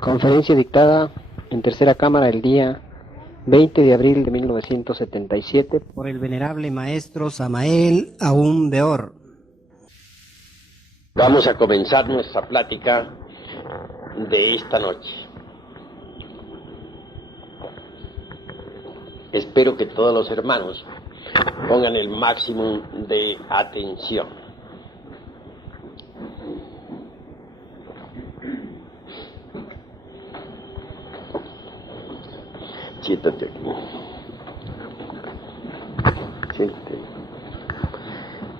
Conferencia dictada en tercera cámara el día 20 de abril de 1977 por el venerable maestro Samael Aún Beor. Vamos a comenzar nuestra plática de esta noche. Espero que todos los hermanos pongan el máximo de atención. Siéntate aquí. Siéntate.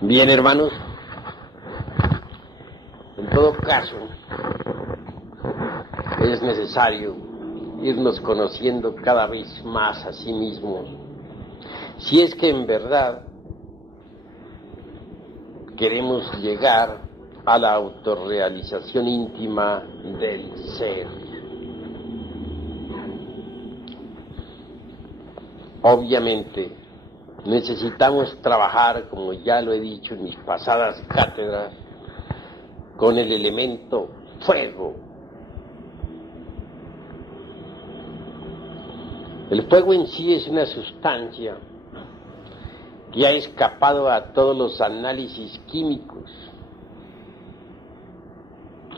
Bien, hermanos. En todo caso, es necesario irnos conociendo cada vez más a sí mismos, si es que en verdad queremos llegar a la autorrealización íntima del ser. Obviamente, necesitamos trabajar, como ya lo he dicho en mis pasadas cátedras, con el elemento fuego. El fuego en sí es una sustancia que ha escapado a todos los análisis químicos.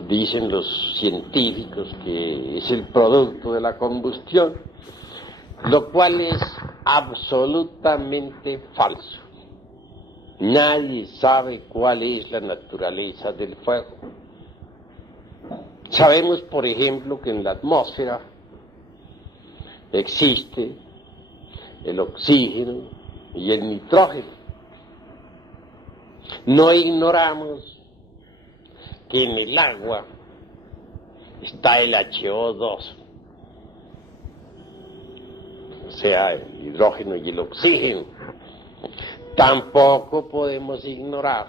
Dicen los científicos que es el producto de la combustión, lo cual es absolutamente falso. Nadie sabe cuál es la naturaleza del fuego. Sabemos, por ejemplo, que en la atmósfera existe el oxígeno y el nitrógeno. No ignoramos que en el agua está el HO2. O sea, el hidrógeno y el oxígeno. Tampoco podemos ignorar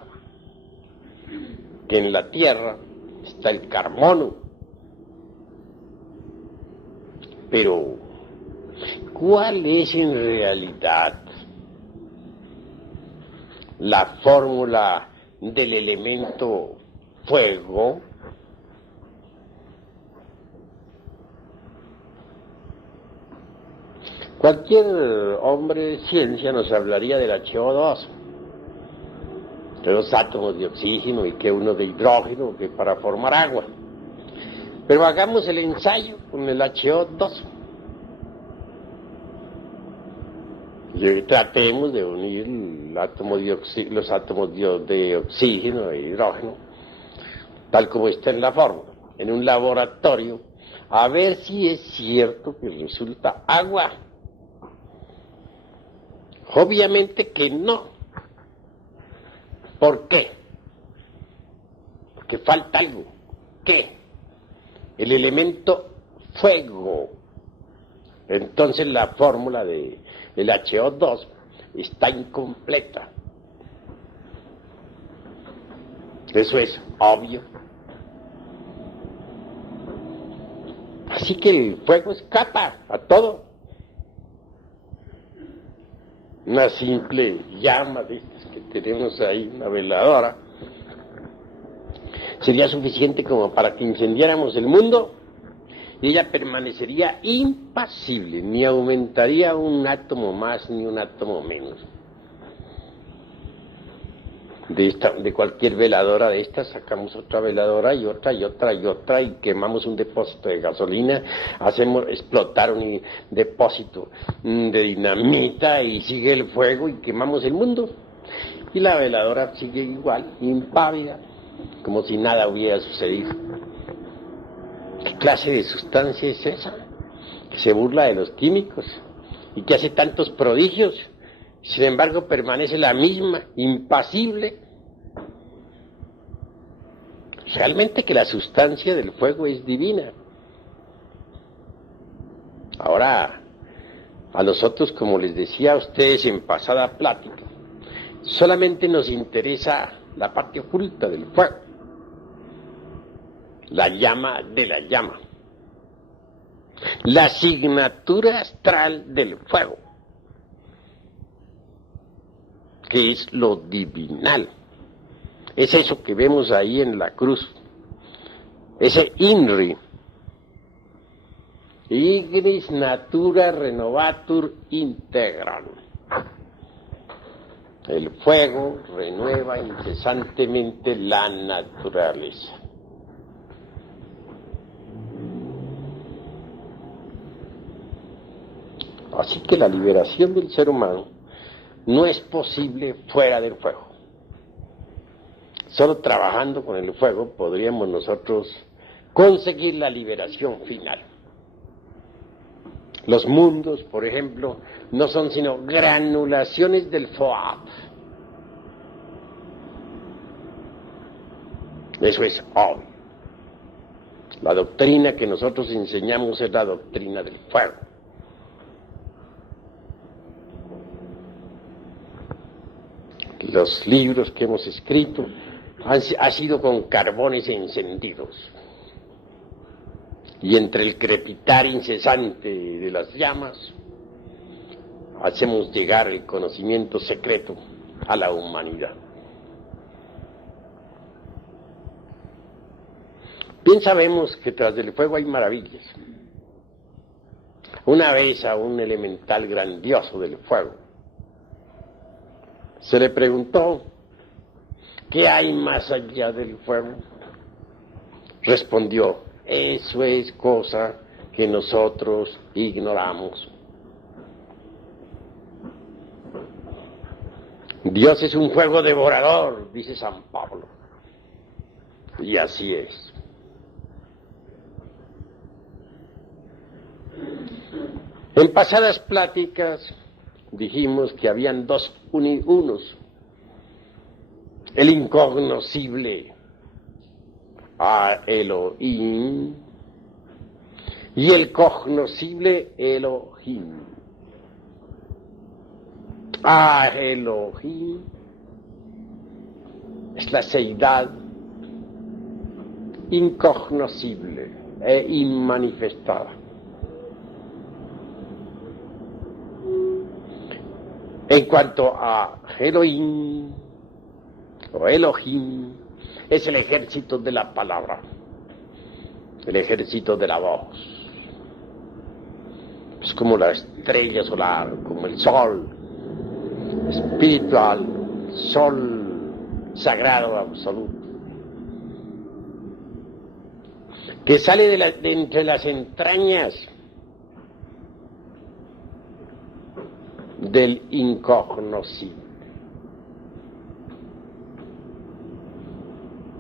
que en la Tierra está el carbono. Pero, ¿cuál es en realidad la fórmula del elemento fuego? Cualquier hombre de ciencia nos hablaría del HO2, de los átomos de oxígeno y que uno de hidrógeno, que para formar agua. Pero hagamos el ensayo con el HO2. Y tratemos de unir los átomos de oxígeno e hidrógeno, tal como está en la fórmula, en un laboratorio, a ver si es cierto que resulta agua. Obviamente que no. ¿Por qué? Porque falta algo. ¿Qué? El elemento fuego. Entonces la fórmula del HO2 está incompleta. Eso es obvio. Así que el fuego escapa a todo. Una simple llama de estas que tenemos ahí, una veladora, sería suficiente como para que incendiáramos el mundo y ella permanecería impasible, ni aumentaría un átomo más ni un átomo menos. De cualquier veladora de estas sacamos otra veladora y otra y otra y otra y quemamos un depósito de gasolina, hacemos explotar un depósito de dinamita y sigue el fuego y quemamos el mundo. Y la veladora sigue igual, impávida, como si nada hubiera sucedido. ¿Qué clase de sustancia es esa? Que se burla de los químicos y que hace tantos prodigios. Sin embargo, permanece la misma, impasible. Realmente que la sustancia del fuego es divina. Ahora, a nosotros, como les decía a ustedes en pasada plática, solamente nos interesa la parte oculta del fuego, la llama de la llama, la asignatura astral del fuego, que es lo divinal. Es eso que vemos ahí en la cruz, ese INRI, Ignis natura renovatur integran. El fuego renueva incesantemente la naturaleza. Así que la liberación del ser humano no es posible fuera del fuego. Solo trabajando con el fuego podríamos nosotros conseguir la liberación final. Los mundos, por ejemplo, no son sino granulaciones del Foab. Eso es obvio. La doctrina que nosotros enseñamos es la doctrina del fuego. Los libros que hemos escrito han sido con carbones encendidos. Y entre el crepitar incesante de las llamas, hacemos llegar el conocimiento secreto a la humanidad. Bien sabemos que tras del fuego hay maravillas. Una vez a un elemental grandioso del fuego se le preguntó, ¿qué hay más allá del fuego? Respondió, eso es cosa que nosotros ignoramos. Dios es un fuego devorador, dice San Pablo. Y así es. En pasadas pláticas dijimos que habían dos unos. El incognoscible a Elohim y el cognoscible Elohim. A Elohim es la seidad incognoscible e inmanifestada. En cuanto a Elohim o Elohim, es el ejército de la palabra, el ejército de la voz. Es como la estrella solar, como el sol espiritual, sol sagrado absoluto, que sale de entre las entrañas del incognoscible.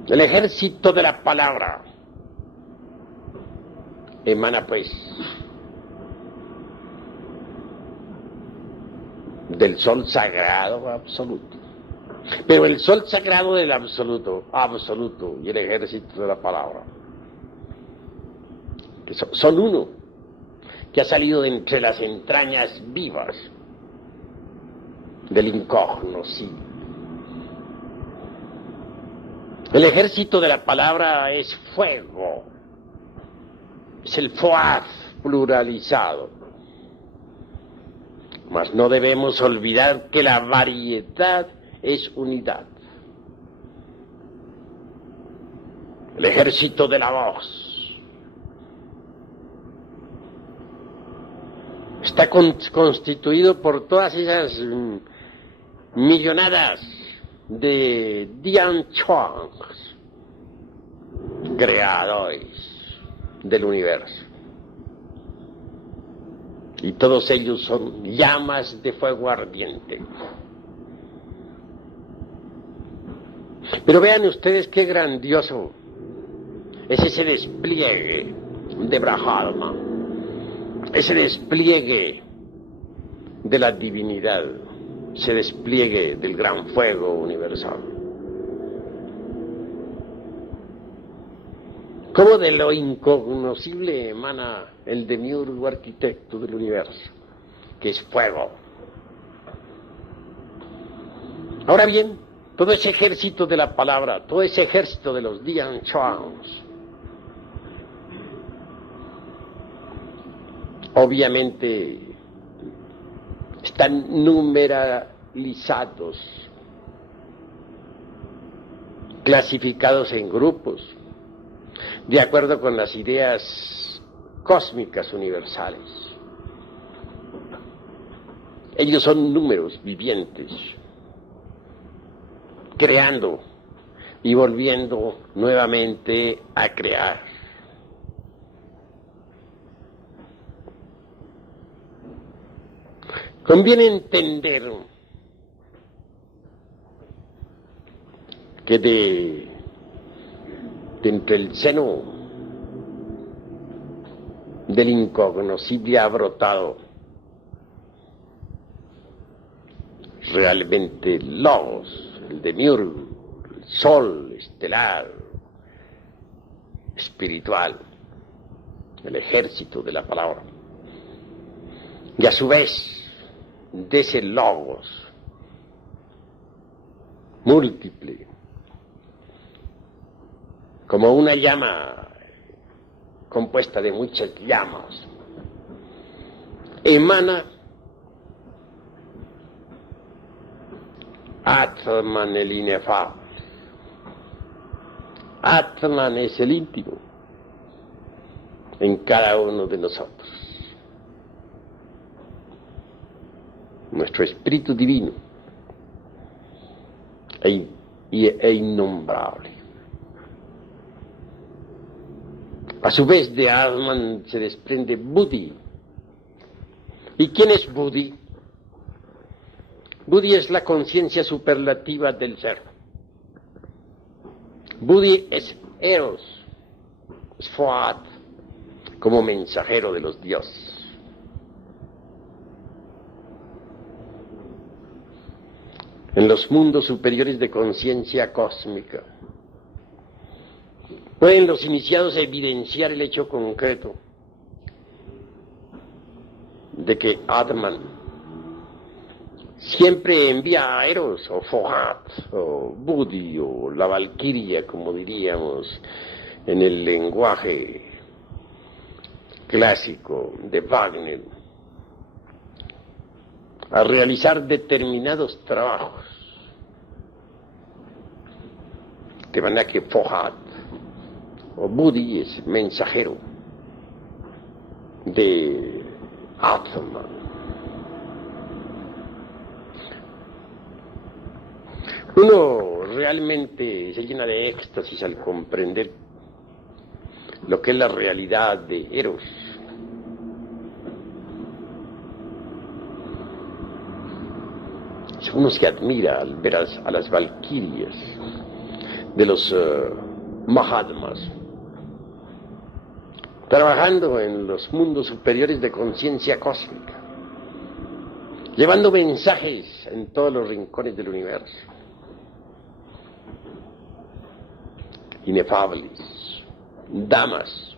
El ejército de la palabra emana pues del sol sagrado absoluto. Pero el sol sagrado del absoluto y el ejército de la palabra, que son uno, que ha salido de entre las entrañas vivas del incognoscible. El ejército de la palabra es fuego, es el foaz pluralizado. Mas no debemos olvidar que la variedad es unidad. El ejército de la voz está constituido por todas esas millonadas de Dian Chuangs, creadores del universo. Y todos ellos son llamas de fuego ardiente. Pero vean ustedes qué grandioso es ese despliegue de Brahma, ese despliegue de la divinidad, ese despliegue del gran fuego universal. ¿Cómo de lo incognoscible emana el demiurgo arquitecto del universo, que es fuego? Ahora bien, todo ese ejército de la palabra, todo ese ejército de los Dian Chuangs, obviamente están numeralizados, clasificados en grupos, de acuerdo con las ideas cósmicas universales. Ellos son números vivientes, creando y volviendo nuevamente a crear. Conviene entender que de entre el seno del incognoscible ha brotado realmente el Logos, el demiurgo, el sol estelar, espiritual, el ejército de la palabra. Y a su vez, de ese Logos múltiple, como una llama compuesta de muchas llamas, emana Atman el inefable. Atman es el íntimo en cada uno de nosotros. Nuestro espíritu divino e innombrable. A su vez de Atman se desprende Buddhi. ¿Y quién es Buddhi? Buddhi es la conciencia superlativa del ser. Buddhi es Eros, es Foat, como mensajero de los dioses. En los mundos superiores de conciencia cósmica, pueden los iniciados evidenciar el hecho concreto de que Atman siempre envía a Eros, o Fohat, o Buddhi, o la Valquiria, como diríamos en el lenguaje clásico de Wagner, a realizar determinados trabajos. De manera que Fohat o Buddhi es mensajero de Atman. Uno realmente se llena de éxtasis al comprender lo que es la realidad de Eros. Uno se admira al ver a las valquirias de los Mahatmas trabajando en los mundos superiores de conciencia cósmica, llevando mensajes en todos los rincones del universo, inefables, damas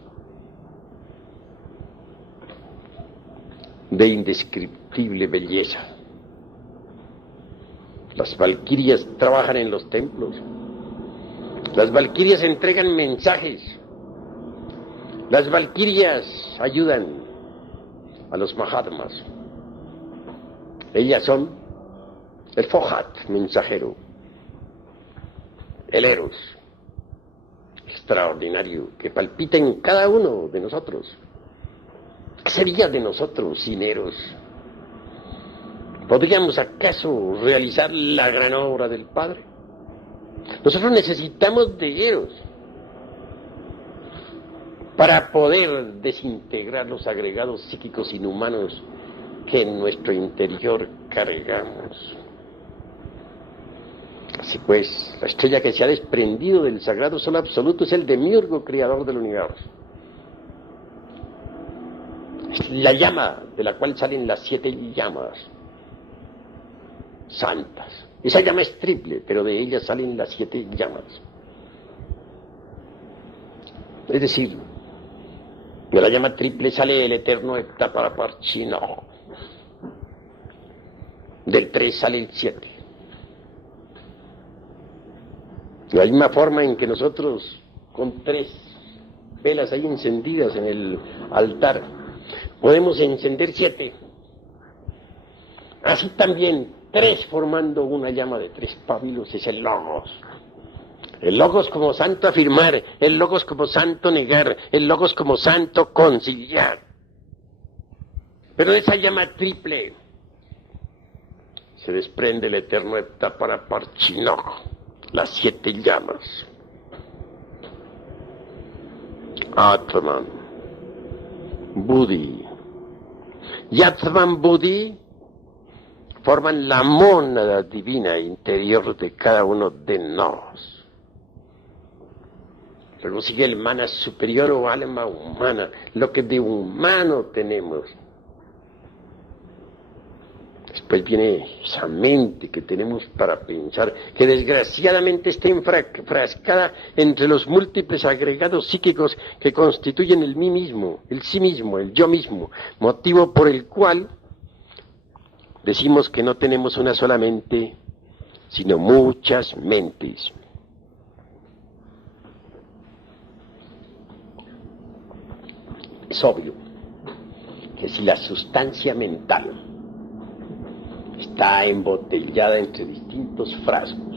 de indescriptible belleza. Las valquirias trabajan en los templos. Las valquirias entregan mensajes. Las valquirias ayudan a los Mahatmas. Ellas son el Fohat, mensajero, el Eros, extraordinario, que palpita en cada uno de nosotros. ¿Qué sería de nosotros sin Eros? ¿Podríamos acaso realizar la gran obra del Padre? Nosotros necesitamos de Eros para poder desintegrar los agregados psíquicos inhumanos que en nuestro interior cargamos. Así pues, la estrella que se ha desprendido del sagrado sol absoluto es el demiurgo creador del universo. Es la llama de la cual salen las 7 llamas santas. Esa llama es triple, pero de ella salen las 7 llamas. Es decir, de la llama triple sale el eterno Heptaparaparchino. Del 3 sale el 7. De la misma forma en que nosotros, con 3 velas ahí encendidas en el altar, podemos encender 7. Así también 3 formando una llama de 3 pábilos es el Logos. El logos como santo afirmar, el logos como santo negar, el logos como santo conciliar. Pero de esa llama triple se desprende el eterno Etaparapparchino, las 7 llamas. Atman, Buddhi y Atman Buddhi forman la mónada divina interior de cada uno de nosotros. Luego sigue el mana superior o alma humana, lo que de humano tenemos. Después viene esa mente que tenemos para pensar, que desgraciadamente está enfrascada entre los múltiples agregados psíquicos que constituyen el mí mismo, el sí mismo, el yo mismo, motivo por el cual decimos que no tenemos una sola mente, sino muchas mentes. Es obvio que si la sustancia mental está embotellada entre distintos frascos,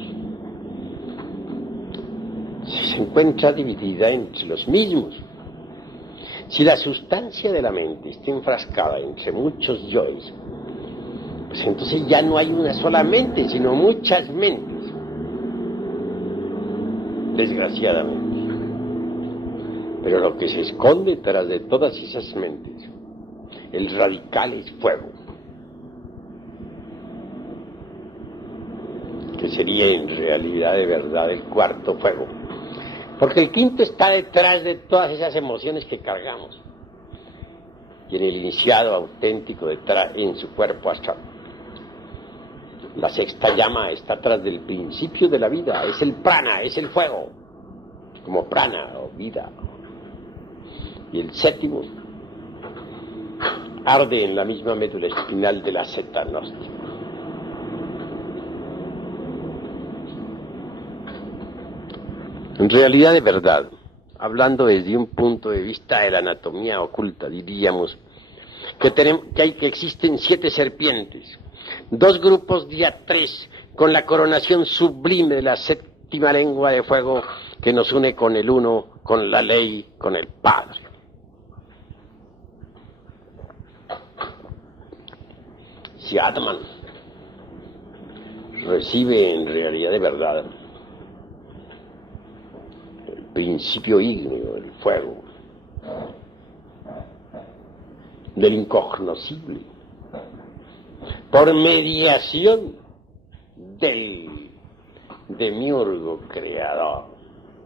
si se encuentra dividida entre los mismos, si la sustancia de la mente está enfrascada entre muchos yoes, pues entonces ya no hay una sola mente, sino muchas mentes, desgraciadamente. Pero lo que se esconde tras de todas esas mentes, el radical es fuego, que sería en realidad de verdad el cuarto fuego, porque el quinto está detrás de todas esas emociones que cargamos, y en el iniciado auténtico detrás en su cuerpo astral. La sexta llama está atrás del principio de la vida, es el prana, es el fuego, como prana o vida. Y el séptimo arde en la misma médula espinal de la secta gnóstica. En realidad, de verdad, hablando desde un punto de vista de la anatomía oculta, diríamos que existen 7 serpientes, 2 grupos de A3, con la coronación sublime de la séptima lengua de fuego que nos une con el uno, con la ley, con el Padre. Si Atman recibe en realidad de verdad el principio ígneo del fuego, del incognoscible, por mediación del demiurgo creador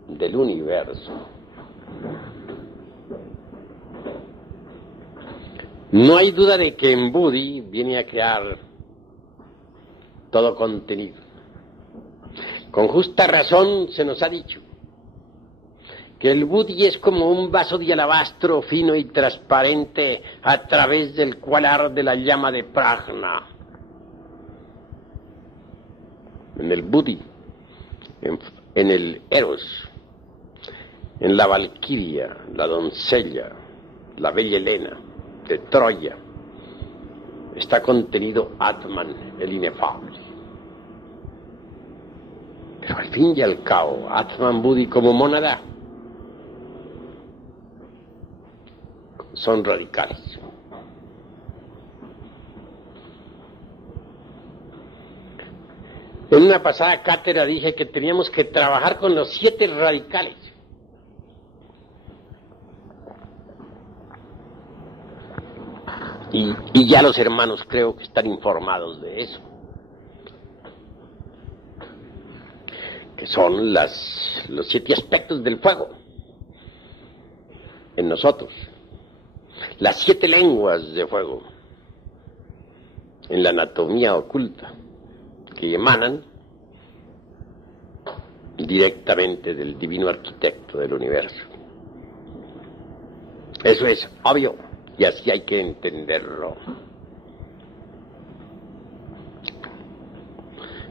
del universo, no hay duda de que en Buddhi viene a crear todo contenido. Con justa razón se nos ha dicho que el Buddhi es como un vaso de alabastro fino y transparente a través del cual arde la llama de prajna. En el Buddhi, en el Eros, en la Valquiria, la doncella, la bella Helena de Troya, está contenido Atman, el inefable. Pero al fin y al cabo, Atman Buddhi como mónada son radicales. En una pasada cátedra dije que teníamos que trabajar con los 7 radicales. Y ya los hermanos creo que están informados de eso. Que son los 7 aspectos del fuego en nosotros. Las 7 lenguas de fuego en la anatomía oculta que emanan directamente del divino arquitecto del universo. Eso es obvio y así hay que entenderlo.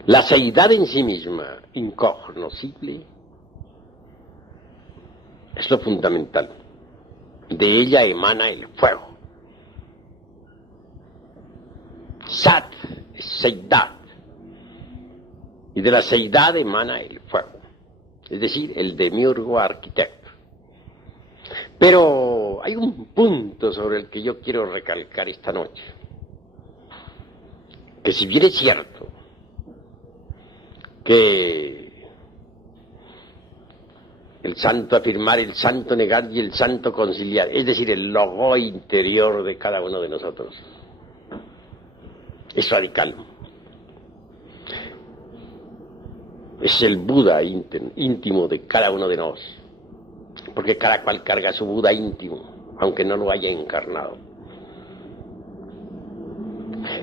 La seidad en sí misma, incognoscible, es lo fundamental. De ella emana el fuego. Sat es seidad. Y de la seidad emana el fuego. es decir, el demiurgo arquitecto. Pero hay un punto sobre el que yo quiero recalcar esta noche, que si bien es cierto que el santo afirmar, el santo negar y el santo conciliar, es decir, el logo interior de cada uno de nosotros, es radical. Es el Buda íntimo de cada uno de nosotros, porque cada cual carga su Buda íntimo, aunque no lo haya encarnado.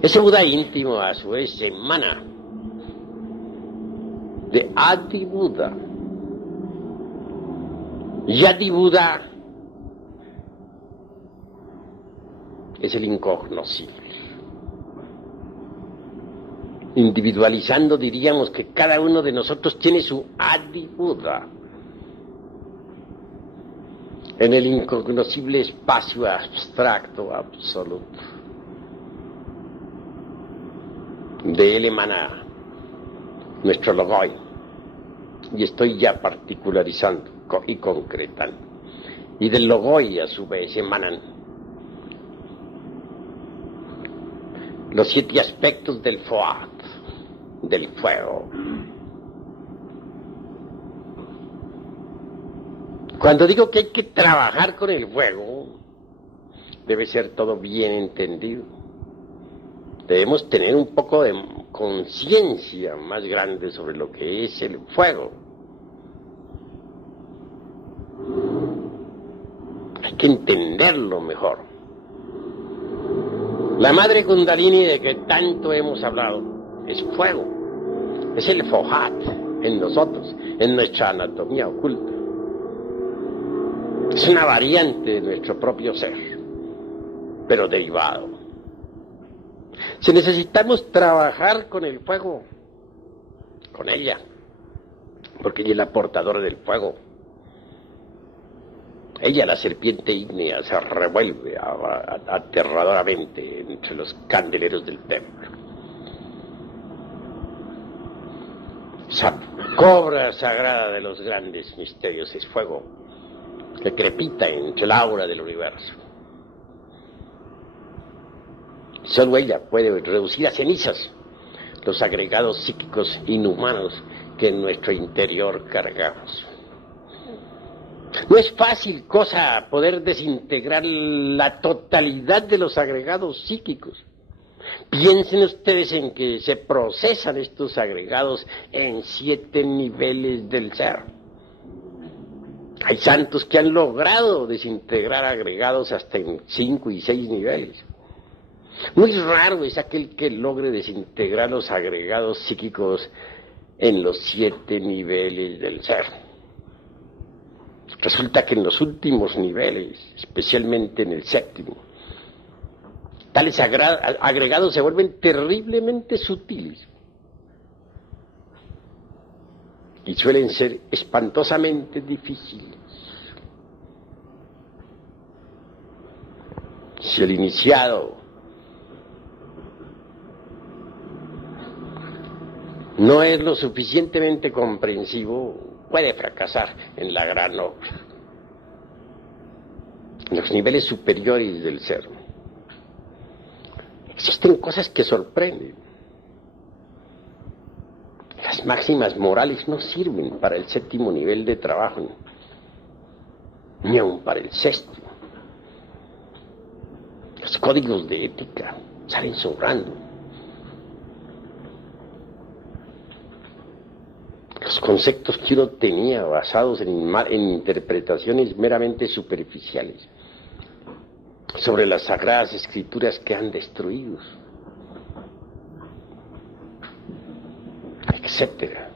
Ese Buda íntimo, a su vez, emana de Adi Buda. Y Adi Buda es el incognoscible. Individualizando, diríamos que cada uno de nosotros tiene su Adi Buda en el incognoscible espacio abstracto absoluto. De él emana nuestro logoi, y estoy ya particularizando y concretando. Y del logoi a su vez emanan los 7 aspectos del Foat, del fuego. Cuando digo que hay que trabajar con el fuego, debe ser todo bien entendido. Debemos tener un poco de conciencia más grande sobre lo que es el fuego. Hay que entenderlo mejor. La madre Kundalini de que tanto hemos hablado es fuego. Es el Fohat en nosotros, en nuestra anatomía oculta. Es una variante de nuestro propio ser, pero derivado. Si necesitamos trabajar con el fuego, con ella, porque ella es la portadora del fuego. Ella, la serpiente ígnea, se revuelve aterradoramente entre los candeleros del templo. Esa cobra sagrada de los grandes misterios es fuego, que crepita entre el aura del universo. Solo ella puede reducir a cenizas los agregados psíquicos inhumanos que en nuestro interior cargamos. No es fácil cosa poder desintegrar la totalidad de los agregados psíquicos. Piensen ustedes en que se procesan estos agregados en 7 niveles del ser. Hay santos que han logrado desintegrar agregados hasta en 5 y 6 niveles. Muy raro es aquel que logre desintegrar los agregados psíquicos en los 7 niveles del ser. Resulta que en los últimos niveles, especialmente en el 7º, tales agregados se vuelven terriblemente sutiles y suelen ser espantosamente difíciles. Si el iniciado no es lo suficientemente comprensivo, puede fracasar en la gran obra. En los niveles superiores del ser existen cosas que sorprenden. Las máximas morales no sirven para el 7º nivel de trabajo, ni aun para el 6º. Los códigos de ética salen sobrando. Los conceptos que uno tenía basados en interpretaciones meramente superficiales sobre las sagradas escrituras que han destruido, etcétera.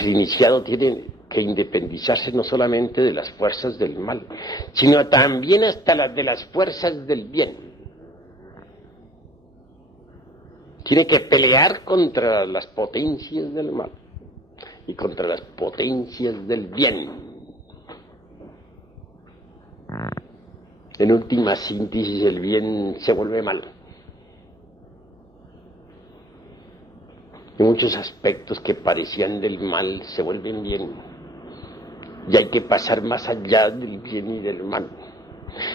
El iniciado tiene que independizarse no solamente de las fuerzas del mal, sino también hasta de las fuerzas del bien. Tiene que pelear contra las potencias del mal y contra las potencias del bien. En última síntesis, el bien se vuelve mal. Y muchos aspectos que parecían del mal se vuelven bien. Y hay que pasar más allá del bien y del mal.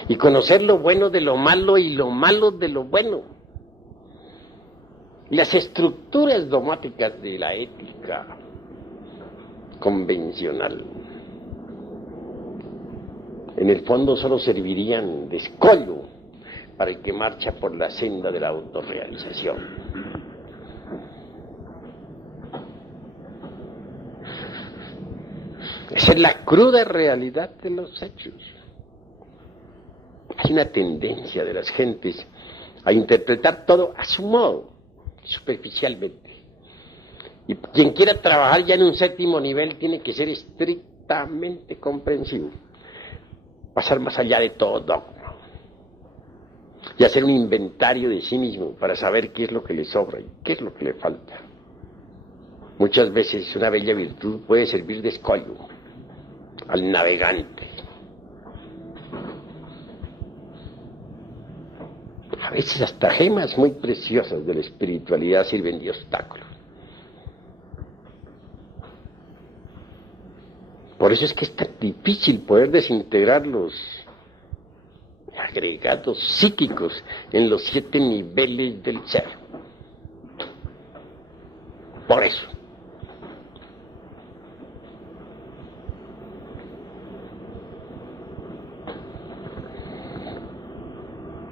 Y conocer lo bueno de lo malo y lo malo de lo bueno. Y las estructuras dogmáticas de la ética convencional, en el fondo solo servirían de escollo para el que marcha por la senda de la autorrealización. Esa es la cruda realidad de los hechos. Hay una tendencia de las gentes a interpretar todo a su modo, superficialmente. Y quien quiera trabajar ya en un séptimo nivel tiene que ser estrictamente comprensivo, pasar más allá de todo dogma y hacer un inventario de sí mismo para saber qué es lo que le sobra y qué es lo que le falta. Muchas veces una bella virtud puede servir de escollo al navegante. A veces hasta gemas muy preciosas de la espiritualidad sirven de obstáculo. Por eso es que es tan difícil poder desintegrar los agregados psíquicos en los 7 niveles del ser. Por eso.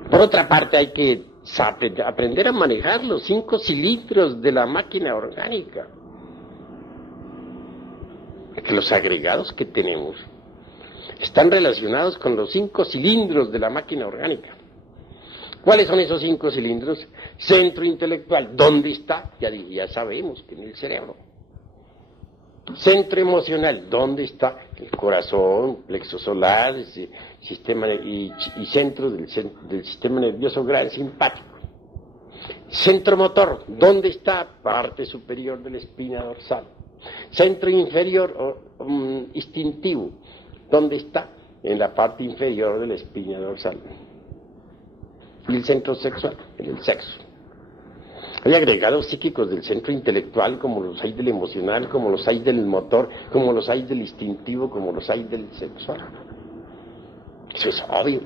Por otra parte, hay que aprender a manejar los 5 cilindros de la máquina orgánica. Que los agregados que tenemos están relacionados con los 5 cilindros de la máquina orgánica. ¿Cuáles son esos 5 cilindros? Centro intelectual, ¿dónde está? Ya sabemos que en el cerebro. Centro emocional, ¿dónde está? El corazón, plexo solar, sistema y centro del sistema nervioso gran simpático. Centro motor, ¿dónde está? Parte superior de la espina dorsal. Centro inferior instintivo, ¿dónde está? En la parte inferior de la espina dorsal. Y el centro sexual, en el sexo. Hay agregados psíquicos del centro intelectual, como los hay del emocional, como los hay del motor, como los hay del instintivo, como los hay del sexual. Eso es obvio.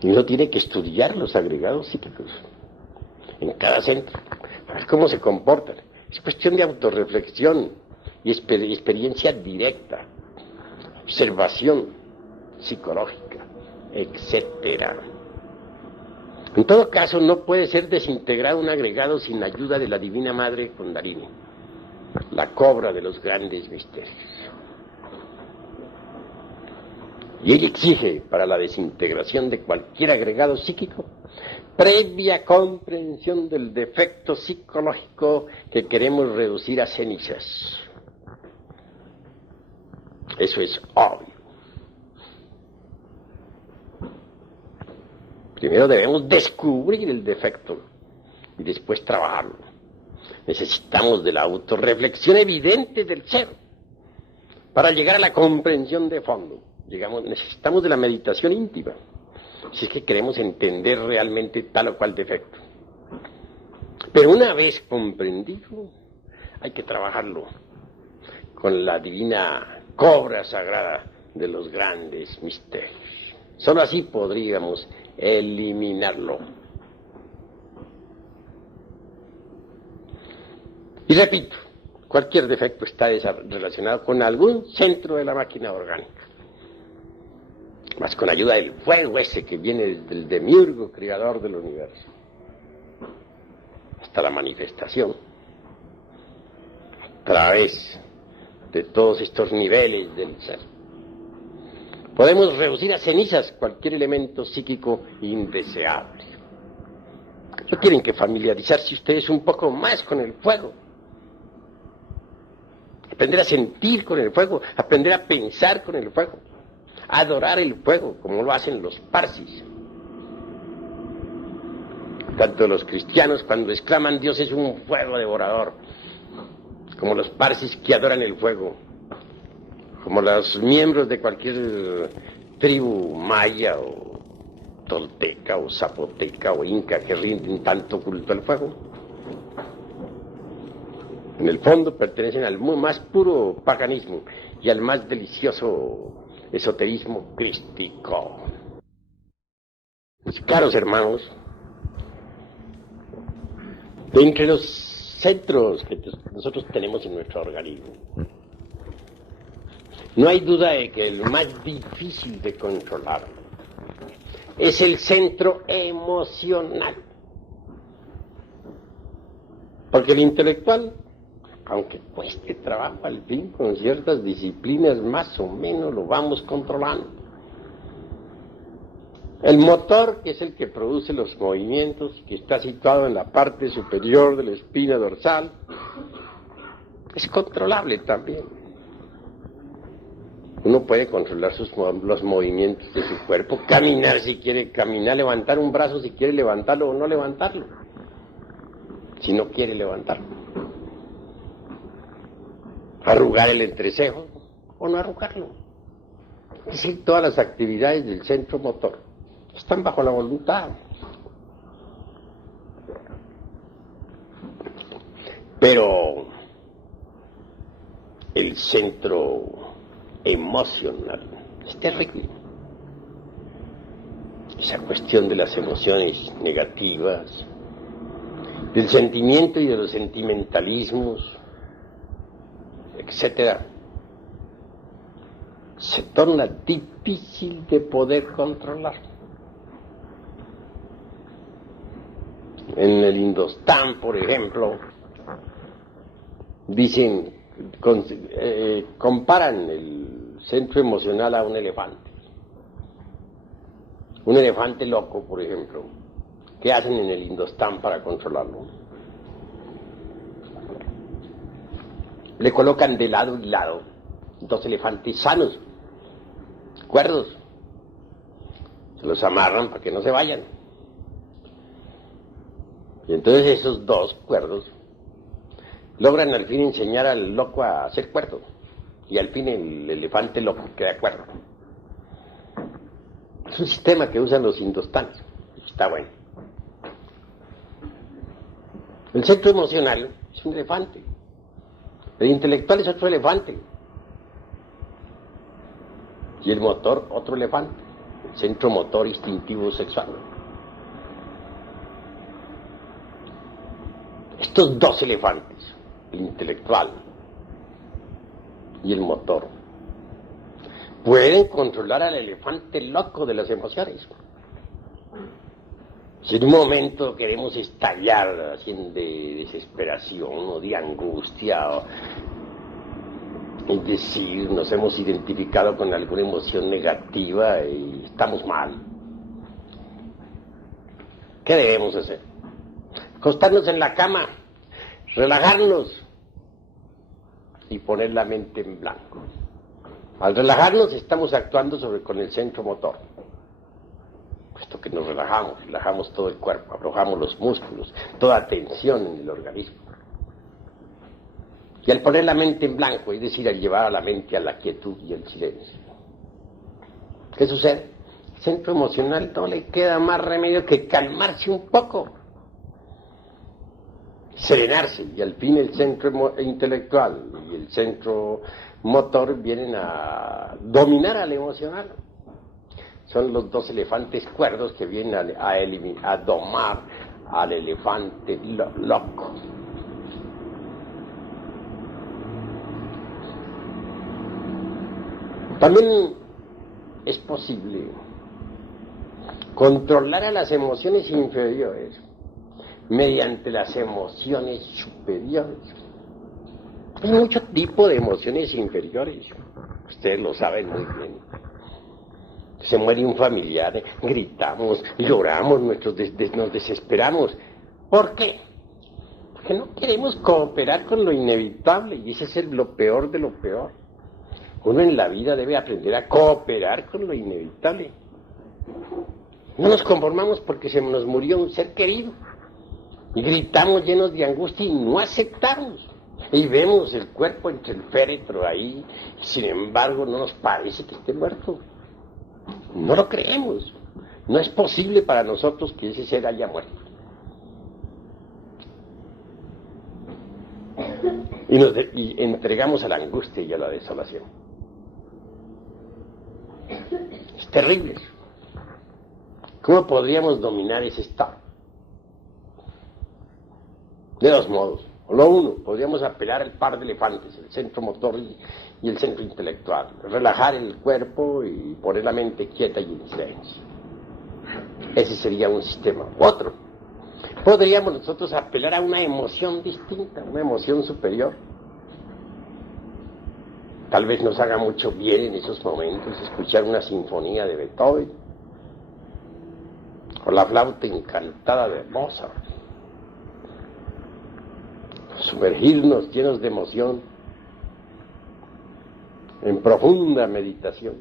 Y uno tiene que estudiar los agregados psíquicos en cada centro, a ver cómo se comportan. Es cuestión de autorreflexión y experiencia directa, observación psicológica, etcétera. En todo caso, no puede ser desintegrado un agregado sin ayuda de la Divina Madre Kundalini, la cobra de los grandes misterios. Y ella exige, para la desintegración de cualquier agregado psíquico, previa comprensión del defecto psicológico que queremos reducir a cenizas. Eso es obvio. Primero debemos descubrir el defecto y después trabajarlo. Necesitamos de la autorreflexión evidente del ser para llegar a la comprensión de fondo. Necesitamos de la meditación íntima, si es que queremos entender realmente tal o cual defecto. Pero una vez comprendido, hay que trabajarlo con la divina cobra sagrada de los grandes misterios. Solo así podríamos eliminarlo. Y repito, cualquier defecto está relacionado con algún centro de la máquina orgánica. Más con ayuda del fuego ese que viene desde el demiurgo creador del universo hasta la manifestación, a través de todos estos niveles del ser. Podemos reducir a cenizas cualquier elemento psíquico indeseable. ¿No tienen que familiarizarse ustedes un poco más con el fuego? Aprender a sentir con el fuego, aprender a pensar con el fuego, adorar el fuego, como lo hacen los parsis. Tanto los cristianos, cuando exclaman Dios es un fuego devorador, como los parsis que adoran el fuego, como los miembros de cualquier tribu maya o tolteca o zapoteca o inca que rinden tanto culto al fuego. En el fondo pertenecen al más puro paganismo y al más delicioso esoterismo crístico. Mis caros hermanos, de entre los centros que nosotros tenemos en nuestro organismo, no hay duda de que el más difícil de controlar es el centro emocional. Porque el intelectual, aunque cueste trabajo, al fin con ciertas disciplinas más o menos lo vamos controlando. El motor, que es el que produce los movimientos, que está situado en la parte superior de la espina dorsal, es controlable también. Uno puede controlar los movimientos de su cuerpo, caminar si quiere caminar, levantar un brazo si quiere levantarlo o no levantarlo, si no quiere levantarlo. Arrugar el entrecejo o no arrugarlo. Es decir, todas las actividades del centro motor están bajo la voluntad. Pero el centro emocional es terrible. Esa cuestión de las emociones negativas, del sentimiento y de los sentimentalismos, etcétera, se torna difícil de poder controlar. En el Indostán, por ejemplo, dicen, comparan el centro emocional a un elefante. Un elefante loco, por ejemplo, ¿qué hacen en el Indostán para controlarlo? Le colocan de lado y lado dos elefantes sanos, cuerdos. Se los amarran para que no se vayan. Y entonces esos dos cuerdos logran al fin enseñar al loco a ser cuerdo. Y al fin el elefante loco queda cuerdo. Es un sistema que usan los indostanes. Está bueno. El centro emocional es un elefante. El intelectual es otro elefante. Y el motor, otro elefante. El centro motor instintivo sexual. Estos dos elefantes, el intelectual y el motor, pueden controlar al elefante loco de las emociones. Si en un momento queremos estallar así de desesperación o de angustia, es decir, nos hemos identificado con alguna emoción negativa y estamos mal, ¿qué debemos hacer? Acostarnos en la cama, relajarnos y poner la mente en blanco. Al relajarnos estamos actuando con el centro motor. Puesto que nos relajamos todo el cuerpo, aflojamos los músculos, toda tensión en el organismo. Y al poner la mente en blanco, es decir, al llevar a la mente a la quietud y el silencio, ¿qué sucede? El centro emocional no le queda más remedio que calmarse un poco, serenarse, y al fin el centro intelectual y el centro motor vienen a dominar al emocional. Son los dos elefantes cuerdos que vienen a domar al elefante loco. También es posible controlar a las emociones inferiores mediante las emociones superiores. Hay mucho tipo de emociones inferiores, ustedes lo saben muy bien. Se muere un familiar, gritamos, lloramos, nos desesperamos. ¿Por qué? Porque no queremos cooperar con lo inevitable, y ese es lo peor de lo peor. Uno en la vida debe aprender a cooperar con lo inevitable. No nos conformamos porque se nos murió un ser querido. Y gritamos llenos de angustia y no aceptamos. Y vemos el cuerpo entre el féretro ahí, sin embargo no nos parece que esté muerto. No lo creemos. No es posible para nosotros que ese ser haya muerto. Y entregamos a la angustia y a la desolación. Es terrible eso. ¿Cómo podríamos dominar ese estado? De dos modos. O lo uno, podríamos apelar al par de elefantes, el centro motor y el centro intelectual. Relajar el cuerpo y poner la mente quieta y en silencio. Ese sería un sistema. Otro, podríamos nosotros apelar a una emoción distinta, una emoción superior. Tal vez nos haga mucho bien en esos momentos escuchar una sinfonía de Beethoven o la flauta encantada de Mozart. Sumergirnos llenos de emoción en profunda meditación,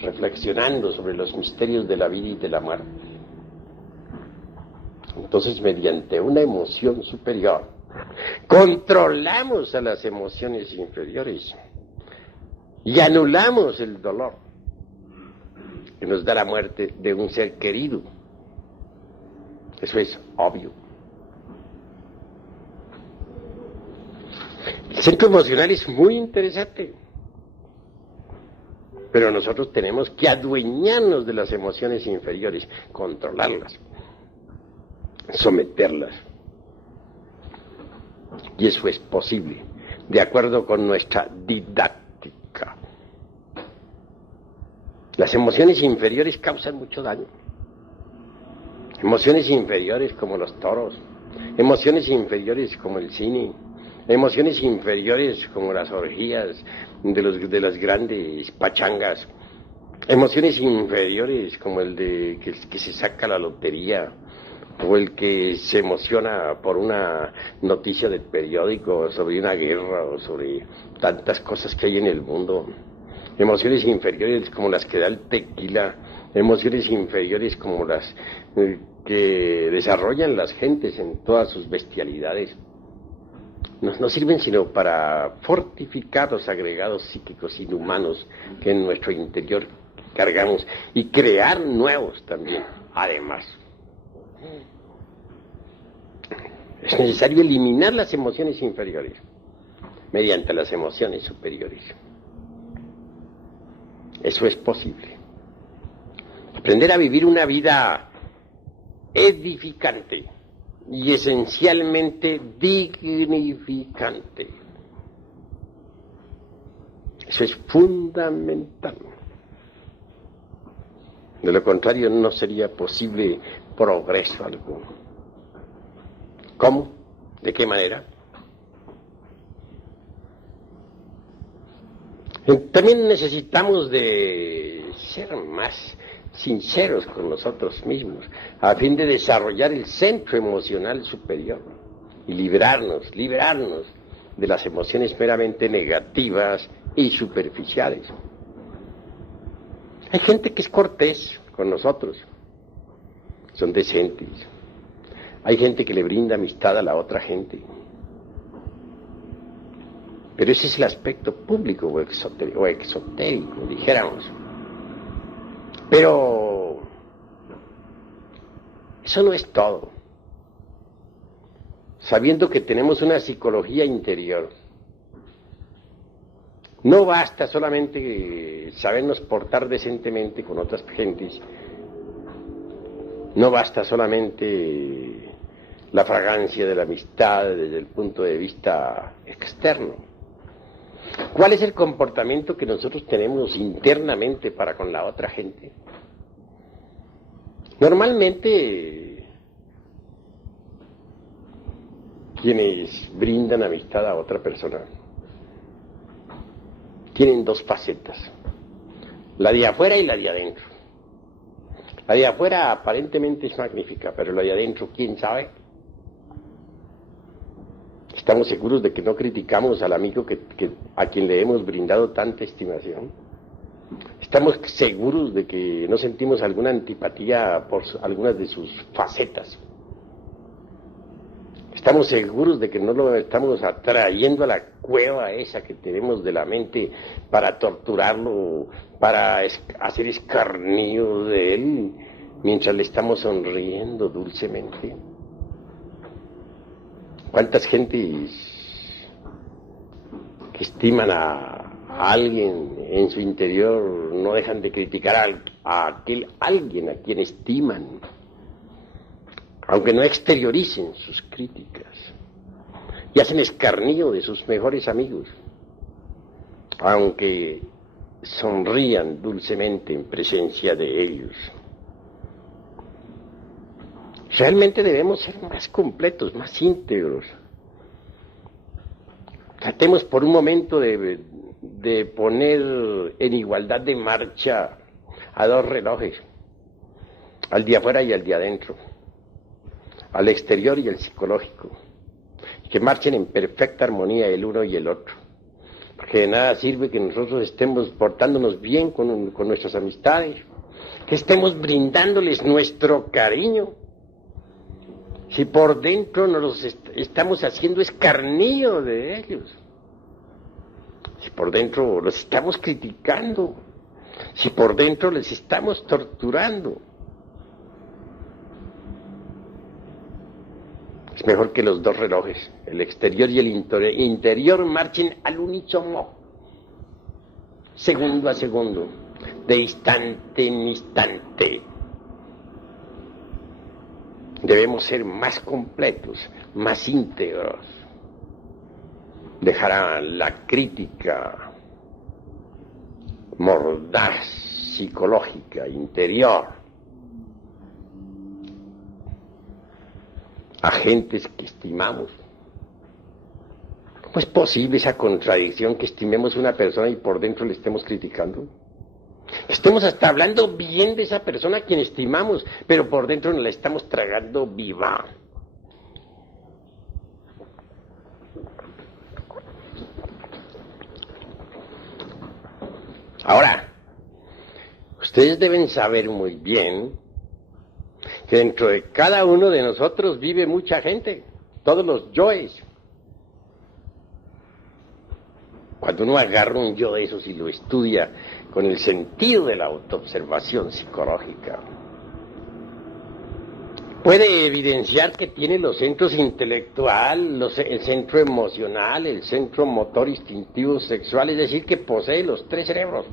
reflexionando sobre los misterios de la vida y de la muerte. Entonces, mediante una emoción superior, controlamos a las emociones inferiores y anulamos el dolor que nos da la muerte de un ser querido. Eso es obvio. El centro emocional es muy interesante, pero nosotros tenemos que adueñarnos de las emociones inferiores, controlarlas, someterlas. Y eso es posible, de acuerdo con nuestra didáctica. Las emociones inferiores causan mucho daño. Emociones inferiores como los toros, emociones inferiores como el cine, emociones inferiores como las orgías de las grandes pachangas, emociones inferiores como el de que se saca la lotería, o el que se emociona por una noticia del periódico sobre una guerra o sobre tantas cosas que hay en el mundo. Emociones inferiores como las que da el tequila, emociones inferiores como las que desarrollan las gentes en todas sus bestialidades. No sirven sino para fortificar los agregados psíquicos inhumanos que en nuestro interior cargamos y crear nuevos también, además. Es necesario eliminar las emociones inferiores mediante las emociones superiores. Eso es posible. Aprender a vivir una vida edificante y esencialmente dignificante. Eso es fundamental. De lo contrario, no sería posible progreso alguno. ¿Cómo? ¿De qué manera? También necesitamos de ser más sinceros con nosotros mismos, a fin de desarrollar el centro emocional superior y liberarnos de las emociones meramente negativas y superficiales. Hay gente que es cortés con nosotros, son decentes. Hay gente que le brinda amistad a la otra gente. Pero ese es el aspecto público o exotérico, dijéramos. Pero eso no es todo. Sabiendo que tenemos una psicología interior, no basta solamente sabernos portar decentemente con otras gentes, no basta solamente la fragancia de la amistad desde el punto de vista externo. ¿Cuál es el comportamiento que nosotros tenemos internamente para con la otra gente? Normalmente, quienes brindan amistad a otra persona tienen dos facetas, la de afuera y la de adentro. La de afuera aparentemente es magnífica, pero la de adentro, ¿quién sabe? ¿Estamos seguros de que no criticamos al amigo a quien le hemos brindado tanta estimación? ¿Estamos seguros de que no sentimos alguna antipatía por algunas de sus facetas? Estamos seguros de que no lo estamos atrayendo a la cueva esa que tenemos de la mente para torturarlo, para hacer escarnio de él, mientras le estamos sonriendo dulcemente. ¿Cuántas gentes que estiman a alguien en su interior no dejan de criticar a aquel alguien a quien estiman, aunque no exterioricen sus críticas, y hacen escarnio de sus mejores amigos, aunque sonrían dulcemente en presencia de ellos? Realmente debemos ser más completos, más íntegros. Tratemos por un momento de poner en igualdad de marcha a dos relojes, al de afuera y al de adentro, al exterior y al psicológico, que marchen en perfecta armonía el uno y el otro, porque de nada sirve que nosotros estemos portándonos bien con nuestras amistades, que estemos brindándoles nuestro cariño, si por dentro nos estamos haciendo escarnio de ellos, si por dentro los estamos criticando, si por dentro les estamos torturando. Es mejor que los dos relojes, el exterior y el interior, marchen al unísono, segundo a segundo, de instante en instante. Debemos ser más completos, más íntegros, dejar a la crítica mordaz, psicológica, interior, a gentes que estimamos. ¿Cómo es posible esa contradicción que estimemos a una persona y por dentro le estemos criticando? Estemos hasta hablando bien de esa persona a quien estimamos, pero por dentro nos la estamos tragando viva. Ahora, ustedes deben saber muy bien que dentro de cada uno de nosotros vive mucha gente, todos los yoes. Cuando uno agarra un yo de esos y lo estudia con el sentido de la autoobservación psicológica, puede evidenciar que tiene los centros intelectual, el centro emocional, el centro motor instintivo sexual, es decir, que posee los tres cerebros.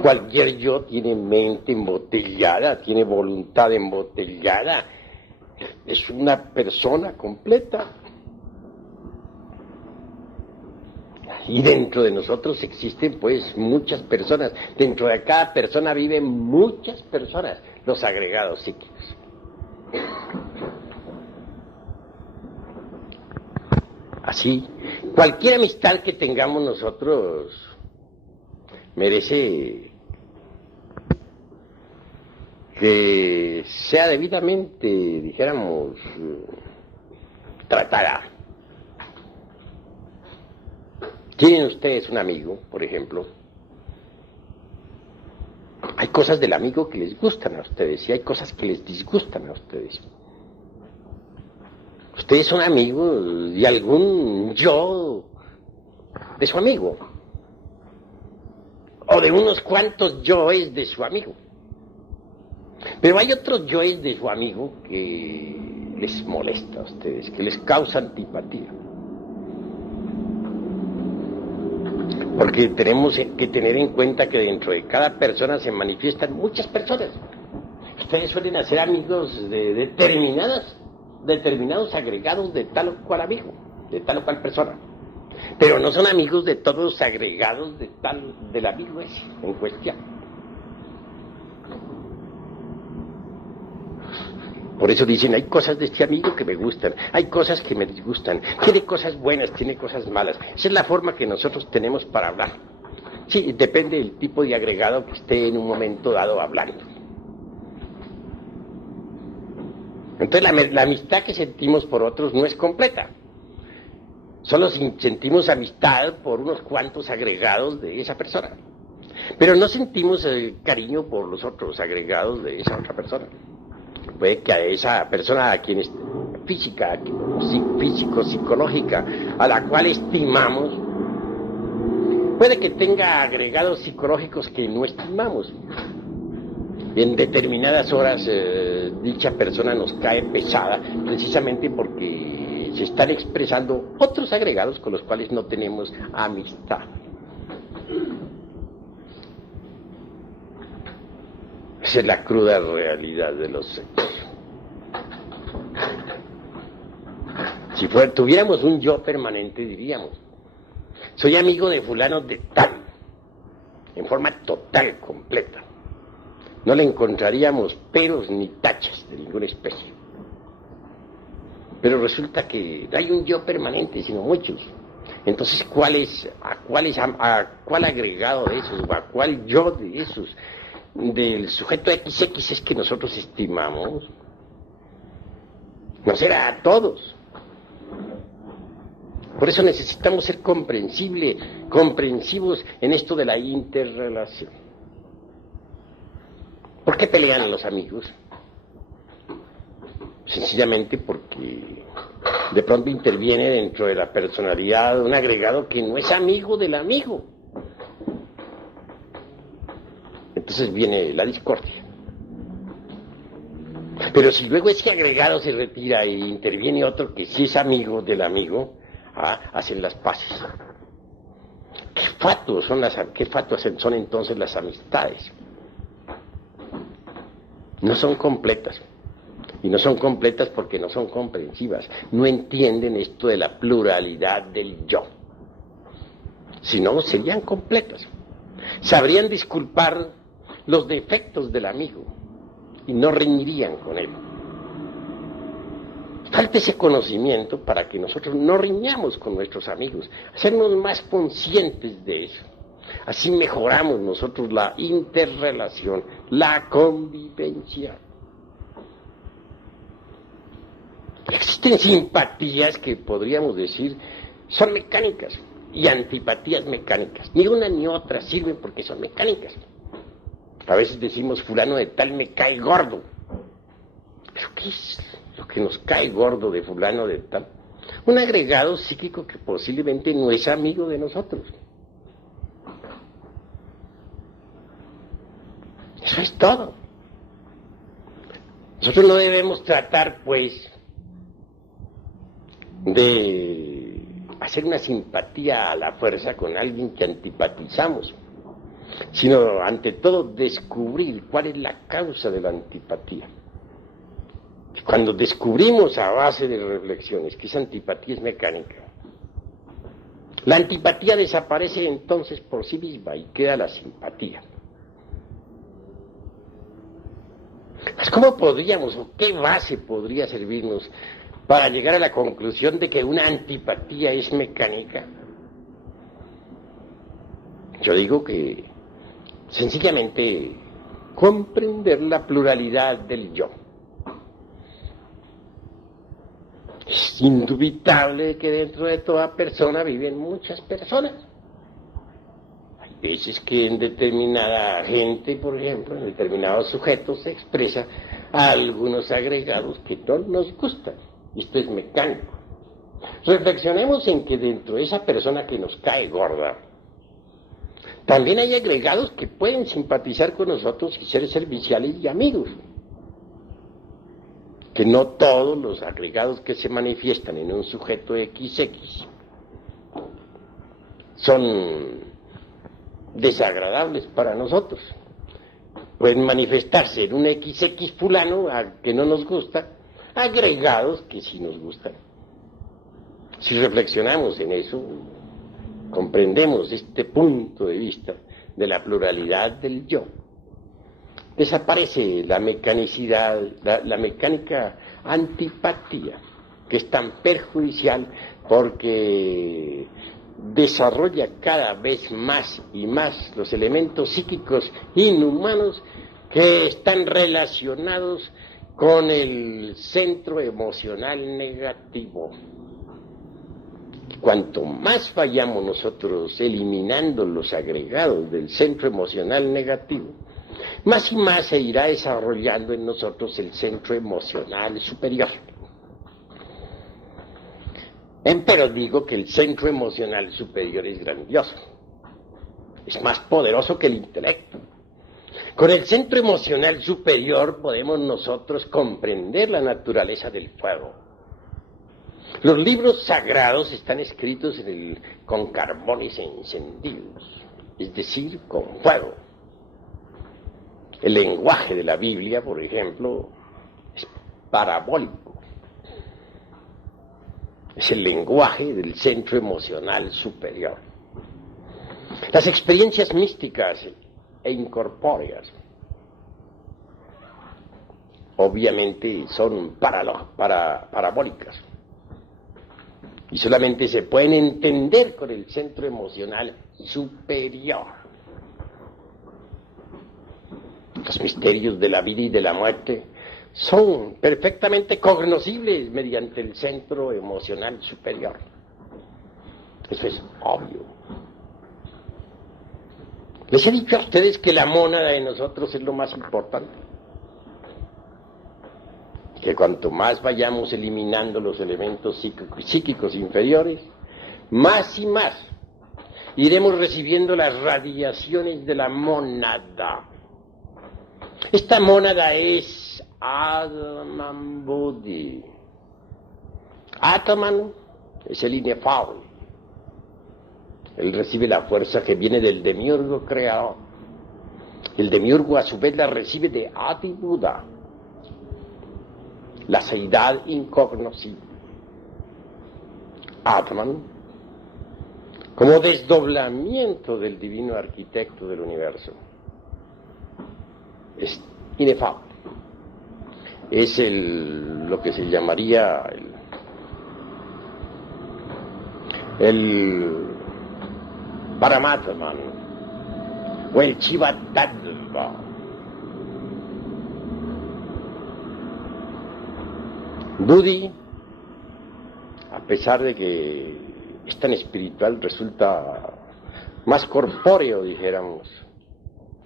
Cualquier yo tiene mente embotellada, tiene voluntad embotellada, es una persona completa. Y dentro de nosotros existen pues muchas personas, dentro de cada persona viven muchas personas, los agregados psíquicos. Así, cualquier amistad que tengamos nosotros merece que sea debidamente, dijéramos, tratada. ¿Tienen ustedes un amigo, por ejemplo? Hay cosas del amigo que les gustan a ustedes y hay cosas que les disgustan a ustedes. Ustedes son amigos de algún yo de su amigo, o de unos cuantos yoes de su amigo. Pero hay otros yoes de su amigo que les molesta a ustedes, que les causa antipatía. Porque tenemos que tener en cuenta que dentro de cada persona se manifiestan muchas personas. Ustedes suelen hacer amigos de determinados agregados de tal o cual amigo, de tal o cual persona. Pero no son amigos de todos los agregados del amigo ese en cuestión. Por eso dicen, hay cosas de este amigo que me gustan, hay cosas que me disgustan, tiene cosas buenas, tiene cosas malas. Esa es la forma que nosotros tenemos para hablar. Sí, depende del tipo de agregado que esté en un momento dado hablando. Entonces la amistad que sentimos por otros no es completa. Solo sentimos amistad por unos cuantos agregados de esa persona. Pero no sentimos cariño por los otros agregados de esa otra persona. Puede que a esa persona a quien física, físico-psicológica, a la cual estimamos, puede que tenga agregados psicológicos que no estimamos. En determinadas horas dicha persona nos cae pesada, precisamente porque se están expresando otros agregados con los cuales no tenemos amistad. Esa es la cruda realidad de los sexos. Si tuviéramos un yo permanente, diríamos: soy amigo de fulano de tal, en forma total, completa. No le encontraríamos peros ni tachas de ninguna especie. Pero resulta que no hay un yo permanente, sino muchos. Entonces, a cuál agregado de esos, o a cuál yo de esos, del sujeto XX es que nosotros estimamos? No será a todos. Por eso necesitamos ser comprensivos en esto de la interrelación. ¿Por qué pelean los amigos? Sencillamente porque de pronto interviene dentro de la personalidad un agregado que no es amigo del amigo. Entonces viene la discordia. Pero si luego ese agregado se retira e interviene otro que sí es amigo del amigo, hacen las paces. ¿Qué fatuos son entonces las amistades? No son completas. Y no son completas porque no son comprensivas. No entienden esto de la pluralidad del yo. Si no, serían completas. Sabrían disculpar los defectos del amigo y no riñirían con él. Falta ese conocimiento para que nosotros no riñamos con nuestros amigos, hacernos más conscientes de eso. Así mejoramos nosotros la interrelación, la convivencia. Existen simpatías que podríamos decir son mecánicas y antipatías mecánicas. Ni una ni otra sirven porque son mecánicas. A veces decimos fulano de tal me cae gordo. ¿Pero qué es lo que nos cae gordo de fulano de tal? Un agregado psíquico que posiblemente no es amigo de nosotros. Eso es todo. Nosotros no debemos tratar, pues, de hacer una simpatía a la fuerza con alguien que antipatizamos, sino ante todo descubrir cuál es la causa de la antipatía. Cuando descubrimos a base de reflexiones que esa antipatía es mecánica, la antipatía desaparece entonces por sí misma y queda la simpatía. Pues, ¿cómo podríamos o qué base podría servirnos para llegar a la conclusión de que una antipatía es mecánica? Yo digo que sencillamente comprender la pluralidad del yo. Es indubitable que dentro de toda persona viven muchas personas. Hay veces que en determinada gente, por ejemplo, en determinados sujetos se expresa algunos agregados que no nos gustan. Esto es mecánico. Reflexionemos en que dentro de esa persona que nos cae gorda, también hay agregados que pueden simpatizar con nosotros y ser serviciales y amigos. Que no todos los agregados que se manifiestan en un sujeto XX son desagradables para nosotros. Pueden manifestarse en un XX fulano que no nos gusta, agregados que sí nos gustan. Si reflexionamos en eso, comprendemos este punto de vista de la pluralidad del yo. Desaparece la mecanicidad, la mecánica antipatía, que es tan perjudicial porque desarrolla cada vez más y más los elementos psíquicos inhumanos que están relacionados con el centro emocional negativo. Cuanto más vayamos nosotros eliminando los agregados del centro emocional negativo, más y más se irá desarrollando en nosotros el centro emocional superior. Pero digo que el centro emocional superior es grandioso. Es más poderoso que el intelecto. Con el centro emocional superior podemos nosotros comprender la naturaleza del fuego. Los libros sagrados están escritos con carbones encendidos, es decir, con fuego. El lenguaje de la Biblia, por ejemplo, es parabólico. Es el lenguaje del centro emocional superior. Las experiencias místicas e incorpóreas obviamente son parabólicas y solamente se pueden entender con el centro emocional superior. Los misterios de la vida y de la muerte son perfectamente cognoscibles mediante el centro emocional superior. Eso es obvio. Les he dicho a ustedes que la mónada de nosotros es lo más importante. Que cuanto más vayamos eliminando los elementos psíquicos inferiores, más y más iremos recibiendo las radiaciones de la mónada. Esta mónada es Atman Buddhi. Atman es el inefable. Él recibe la fuerza que viene del demiurgo creador. El demiurgo a su vez la recibe de Adi Buddha, la seidad incognoscible. Atman, como desdoblamiento del divino arquitecto del universo, es inefable. Es lo que se llamaría el Paramatman o el Chivatadva. Buddhi, a pesar de que es tan espiritual, resulta más corpóreo, dijéramos,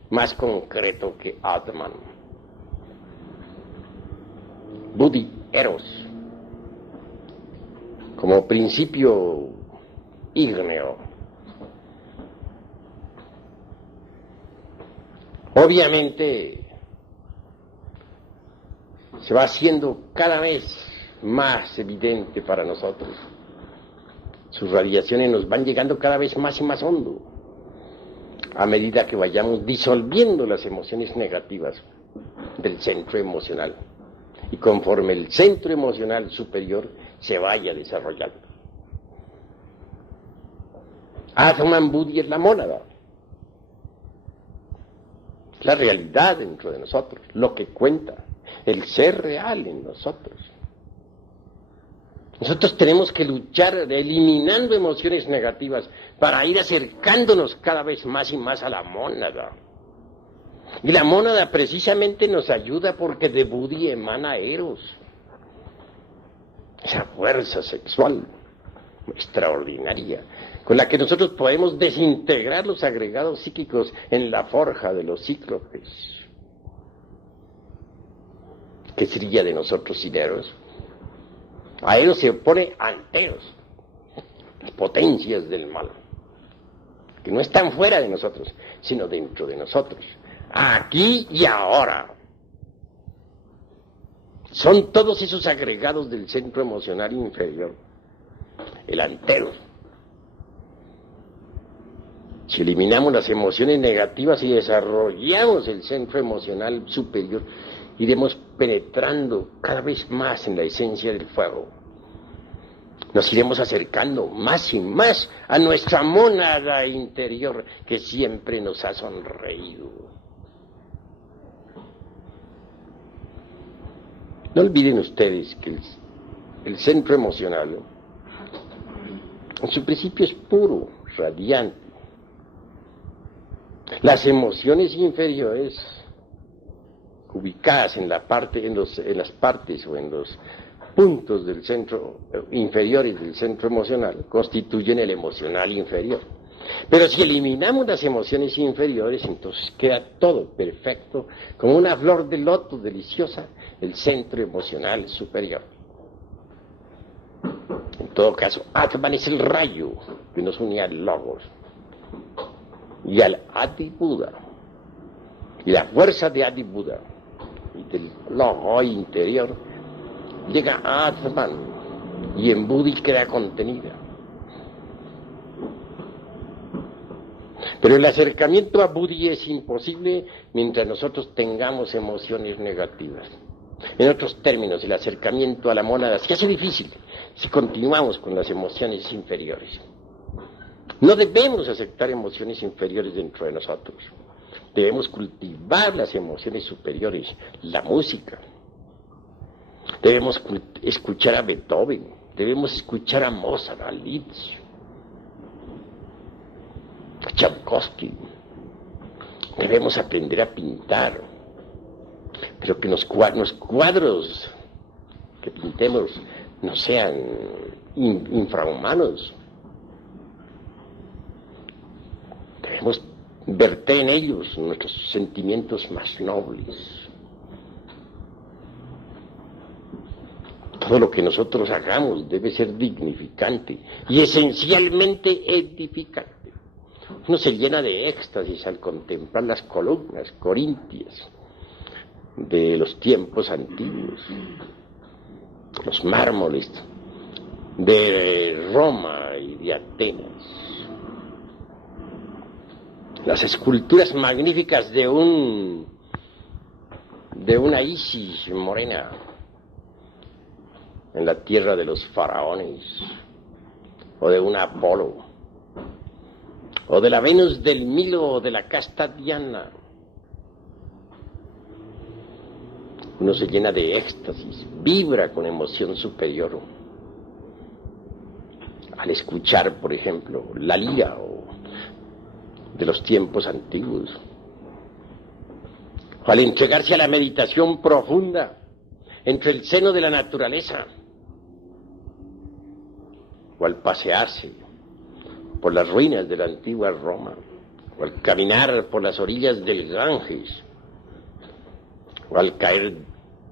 más concreto que Atman. Buddhi Eros, como principio ígneo. Obviamente se va haciendo cada vez más evidente para nosotros. Sus radiaciones nos van llegando cada vez más y más hondo, a medida que vayamos disolviendo las emociones negativas del centro emocional y conforme el centro emocional superior se vaya desarrollando. Atman Buddhi es la mónada, la realidad dentro de nosotros, lo que cuenta, el ser real en nosotros. Nosotros tenemos que luchar eliminando emociones negativas para ir acercándonos cada vez más y más a la mónada. Y la mónada precisamente nos ayuda porque de Buddhi emana Eros, esa fuerza sexual extraordinaria con la que nosotros podemos desintegrar los agregados psíquicos en la forja de los cíclopes. ¿Qué sería de nosotros sin Eros? A Eros se opone Anteros, las potencias del mal, que no están fuera de nosotros, sino dentro de nosotros, aquí y ahora. Son todos esos agregados del centro emocional inferior, el Anteros. Si eliminamos las emociones negativas y desarrollamos el centro emocional superior, iremos penetrando cada vez más en la esencia del fuego. Nos iremos acercando más y más a nuestra mónada interior que siempre nos ha sonreído. No olviden ustedes que el centro emocional en su principio es puro, radiante. Las emociones inferiores ubicadas en las partes o en los puntos del centro inferiores del centro emocional constituyen el emocional inferior. Pero si eliminamos las emociones inferiores, entonces queda todo perfecto, como una flor de loto deliciosa, el centro emocional superior. En todo caso, Atman es el rayo que nos une al Logos y al Adi Buda. Y la fuerza de Adi Buda y del Logos interior llega a Atman y en Budi queda contenida. Pero el acercamiento a Budi es imposible mientras nosotros tengamos emociones negativas. En otros términos, el acercamiento a la mónada se hace difícil si continuamos con las emociones inferiores. No debemos aceptar emociones inferiores dentro de nosotros. Debemos cultivar las emociones superiores, la música. Debemos escuchar a Beethoven, debemos escuchar a Mozart, a Liszt, a Tchaikovsky. Debemos aprender a pintar, pero que los cuadros que pintemos no sean infrahumanos. Debemos verter en ellos nuestros sentimientos más nobles. Todo lo que nosotros hagamos debe ser dignificante y esencialmente edificante. Uno se llena de éxtasis al contemplar las columnas corintias de los tiempos antiguos, los mármoles de Roma y de Atenas, las esculturas magníficas de una Isis morena en la tierra de los faraones, o de un Apolo, o de la Venus del Milo, o de la casta Diana. Uno se llena de éxtasis, vibra con emoción superior al escuchar, por ejemplo, la lira de los tiempos antiguos, o al entregarse a la meditación profunda entre el seno de la naturaleza, o al pasearse por las ruinas de la antigua Roma, o al caminar por las orillas del Ganges, o al caer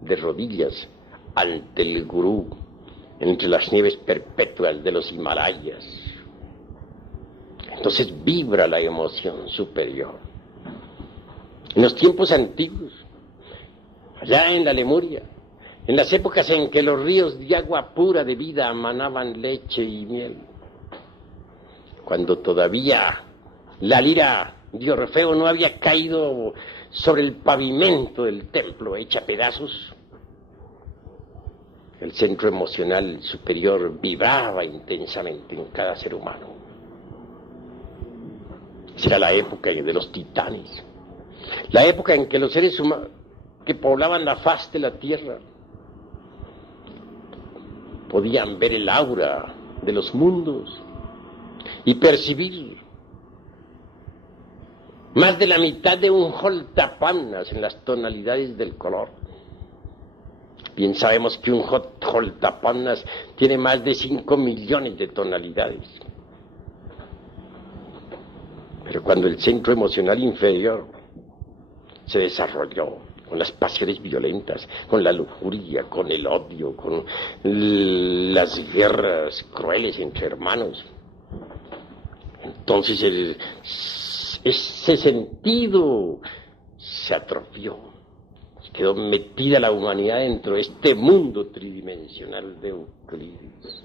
de rodillas ante el gurú entre las nieves perpetuas de los Himalayas. Entonces vibra la emoción superior. En los tiempos antiguos, allá en la Lemuria, en las épocas en que los ríos de agua pura de vida emanaban leche y miel, cuando todavía la lira de Orfeo no había caído sobre el pavimento del templo hecha pedazos, el centro emocional superior vibraba intensamente en cada ser humano. Esa era la época de los titanes, la época en que los seres humanos que poblaban la faz de la tierra podían ver el aura de los mundos y percibir más de la mitad de un joltapannas en las tonalidades del color. Bien sabemos que un joltapannas tiene más de 5 millones de tonalidades. Pero cuando el centro emocional inferior se desarrolló con las pasiones violentas, con la lujuria, con el odio, con las guerras crueles entre hermanos, entonces ese sentido se atrofió, quedó metida la humanidad dentro de este mundo tridimensional de Euclides.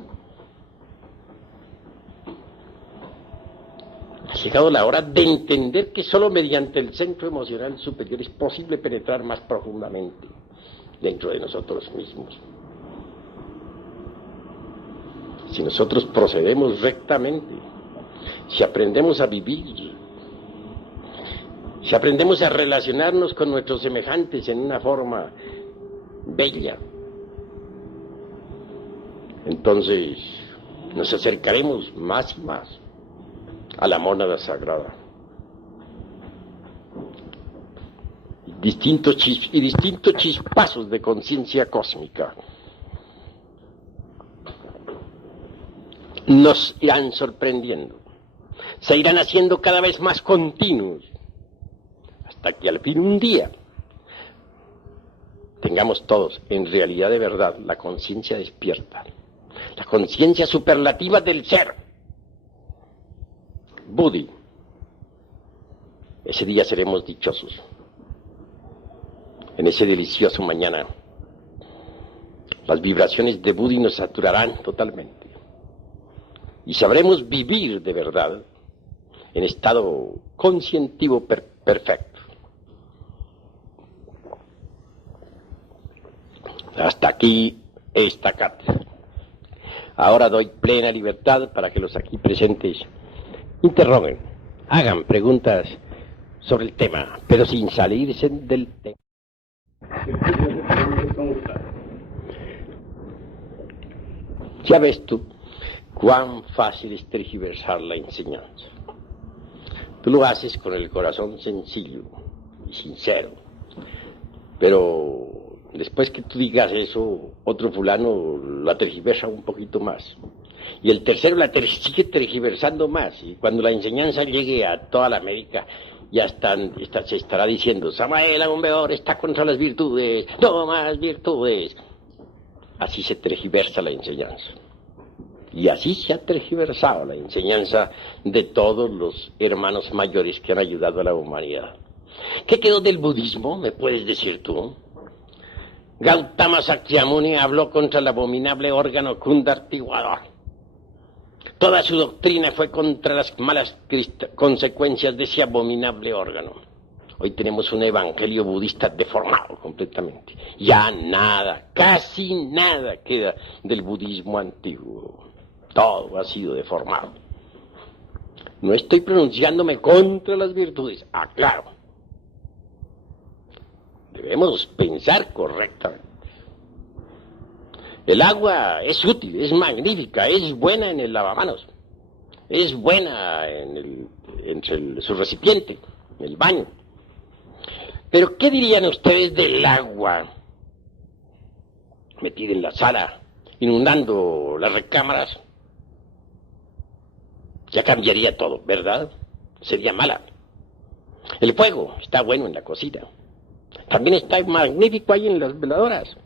Ha llegado la hora de entender que solo mediante el centro emocional superior es posible penetrar más profundamente dentro de nosotros mismos. Si nosotros procedemos rectamente, si aprendemos a vivir, si aprendemos a relacionarnos con nuestros semejantes en una forma bella, entonces nos acercaremos más y más a la mónada sagrada. Distintos chispazos de conciencia cósmica nos irán sorprendiendo, se irán haciendo cada vez más continuos, hasta que al fin un día tengamos todos, en realidad de verdad, la conciencia despierta, la conciencia superlativa del ser. Buddhi. Ese día seremos dichosos. En ese delicioso mañana, las vibraciones de Buddhi nos saturarán totalmente. Y sabremos vivir de verdad en estado conscientivo perfecto. Hasta aquí esta cátedra. Ahora doy plena libertad para que los aquí presentes interroguen, hagan preguntas sobre el tema, pero sin salirse del tema. Ya ves tú cuán fácil es tergiversar la enseñanza. Tú lo haces con el corazón sencillo y sincero, pero después que tú digas eso, otro fulano la tergiversa un poquito más. Y el tercero la sigue tergiversando más. Y cuando la enseñanza llegue a toda la América, ya se estará diciendo, Samael Aún Weor está contra las virtudes, no más virtudes. Así se tergiversa la enseñanza. Y así se ha tergiversado la enseñanza de todos los hermanos mayores que han ayudado a la humanidad. ¿Qué quedó del budismo? ¿Me puedes decir tú? Gautama Sakyamuni habló contra el abominable órgano Kundartiwadar. Toda su doctrina fue contra las malas consecuencias de ese abominable órgano. Hoy tenemos un evangelio budista deformado completamente. Ya nada, casi nada queda del budismo antiguo. Todo ha sido deformado. No estoy pronunciándome contra las virtudes, aclaro. Debemos pensar correctamente. El agua es útil, es magnífica, es buena en el lavamanos, es buena entre su recipiente, en el baño. Pero ¿qué dirían ustedes del agua metida en la sala, inundando las recámaras? Ya cambiaría todo, ¿verdad? Sería mala. El fuego está bueno en la cocina. También está magnífico ahí en las veladoras.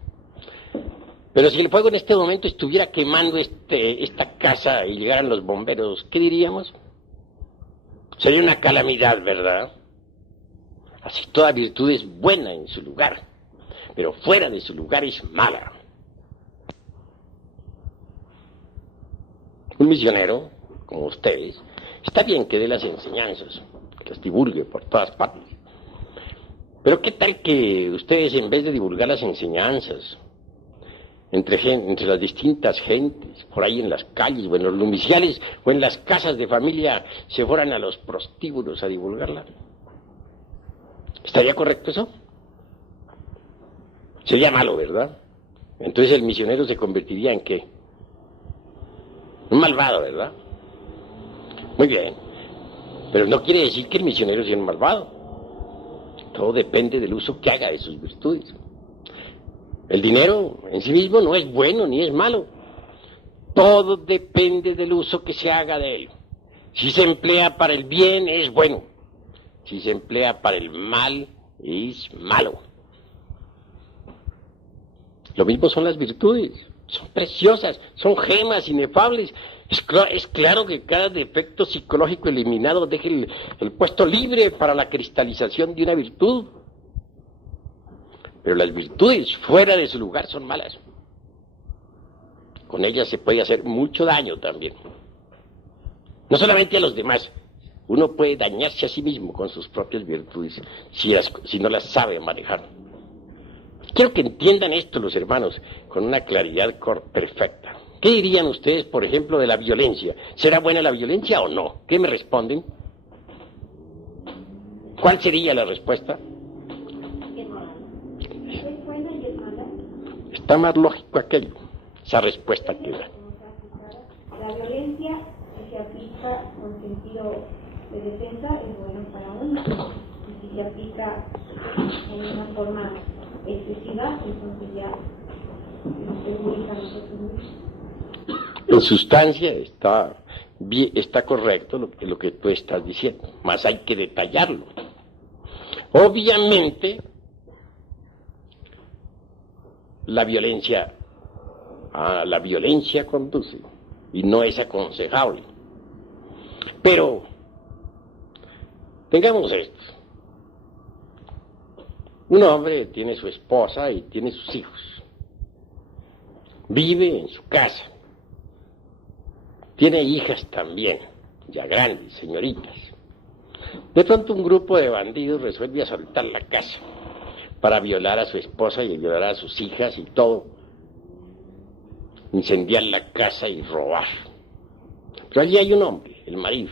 Pero si el fuego en este momento estuviera quemando esta casa y llegaran los bomberos, ¿qué diríamos? Sería una calamidad, ¿verdad? Así toda virtud es buena en su lugar, pero fuera de su lugar es mala. Un misionero, como ustedes, está bien que dé las enseñanzas, que las divulgue por todas partes. Pero ¿qué tal que ustedes, en vez de divulgar las enseñanzas entre las distintas gentes, por ahí en las calles, o en los lumiciales, o en las casas de familia, se fueran a los prostíbulos a divulgarla? ¿Estaría correcto eso? Sería malo, ¿verdad? Entonces el misionero se convertiría en ¿qué? Un malvado, ¿verdad? Muy bien. Pero no quiere decir que el misionero sea un malvado. Todo depende del uso que haga de sus virtudes. El dinero en sí mismo no es bueno ni es malo. Todo depende del uso que se haga de él. Si se emplea para el bien, es bueno. Si se emplea para el mal, es malo. Lo mismo son las virtudes. Son preciosas, son gemas inefables. Es claro que cada defecto psicológico eliminado deja el puesto libre para la cristalización de una virtud. Pero las virtudes fuera de su lugar son malas. Con ellas se puede hacer mucho daño también. No solamente a los demás. Uno puede dañarse a sí mismo con sus propias virtudes si no las sabe manejar. Quiero que entiendan esto los hermanos con una claridad perfecta. ¿Qué dirían ustedes, por ejemplo, de la violencia? ¿Será buena la violencia o no? ¿Qué me responden? ¿Cuál sería la respuesta? Está más lógico aquello, esa respuesta que da. La violencia, si se aplica con sentido de defensa, es bueno para uno. Y si se aplica en una forma excesiva, entonces ya nos perjudica a nosotros mismos. En sustancia está correcto lo que tú estás diciendo, más hay que detallarlo. Obviamente, la violencia a la violencia conduce y no es aconsejable. Pero tengamos esto. Un hombre tiene su esposa y tiene sus hijos. Vive en su casa. Tiene hijas también, ya grandes, señoritas. De pronto un grupo de bandidos resuelve asaltar la casa para violar a su esposa y violar a sus hijas y todo. Incendiar la casa y robar. Pero allí hay un hombre, el marido.